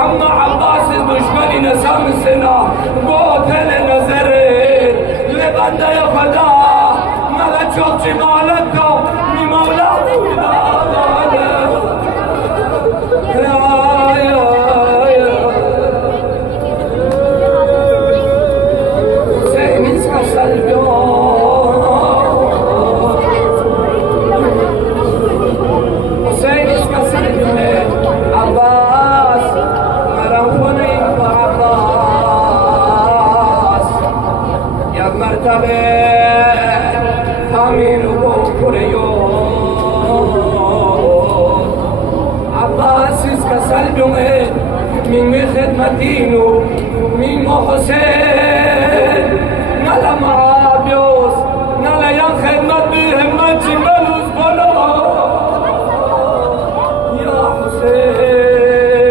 اما عباس دشمنی نسام سنا گو تل نظره لبنده خدا ملا چوچی مالتو می مولا حسینیس کا سلبیو همین و کریو عباس اسکا سلبیومه من خدمتینو من حسین نلا معابیوس نلا ین خدمت به همت جنبلوس بلا یا حسین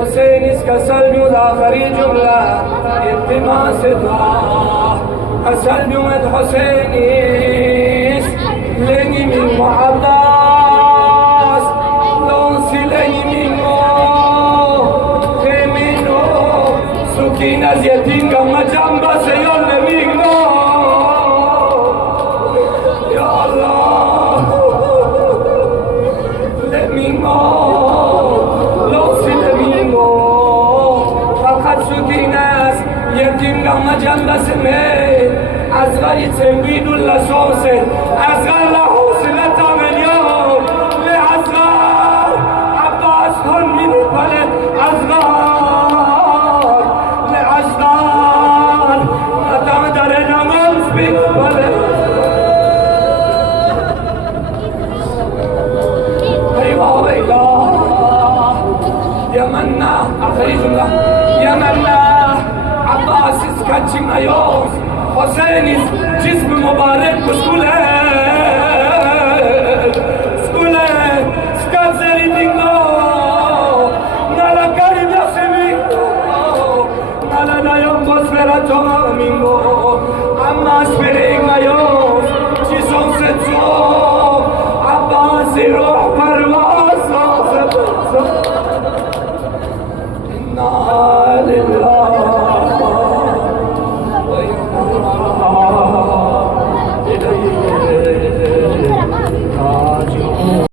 حسین اسکا سلبیو آخری جمله التماس دعا سلبیومت حسینیس لنی من عباس لونسی لنی منو خیمینو سکین از یتین گم جنبه سیال نمیگنو یا الله لمینو لونسی لمینو فقط سکین است یتیم گم جنبه سمیل از غیر تنبید لسوسه از غیر لحوصلت ملیون لعزغار عباس هن من پلت ازغار لعزغار نتام در نمانز بید پلت ایوه ویلا یمنا آخری جمله یمنا عباس اسکچی میوز حسینیس جسم مبارک بسکول ہے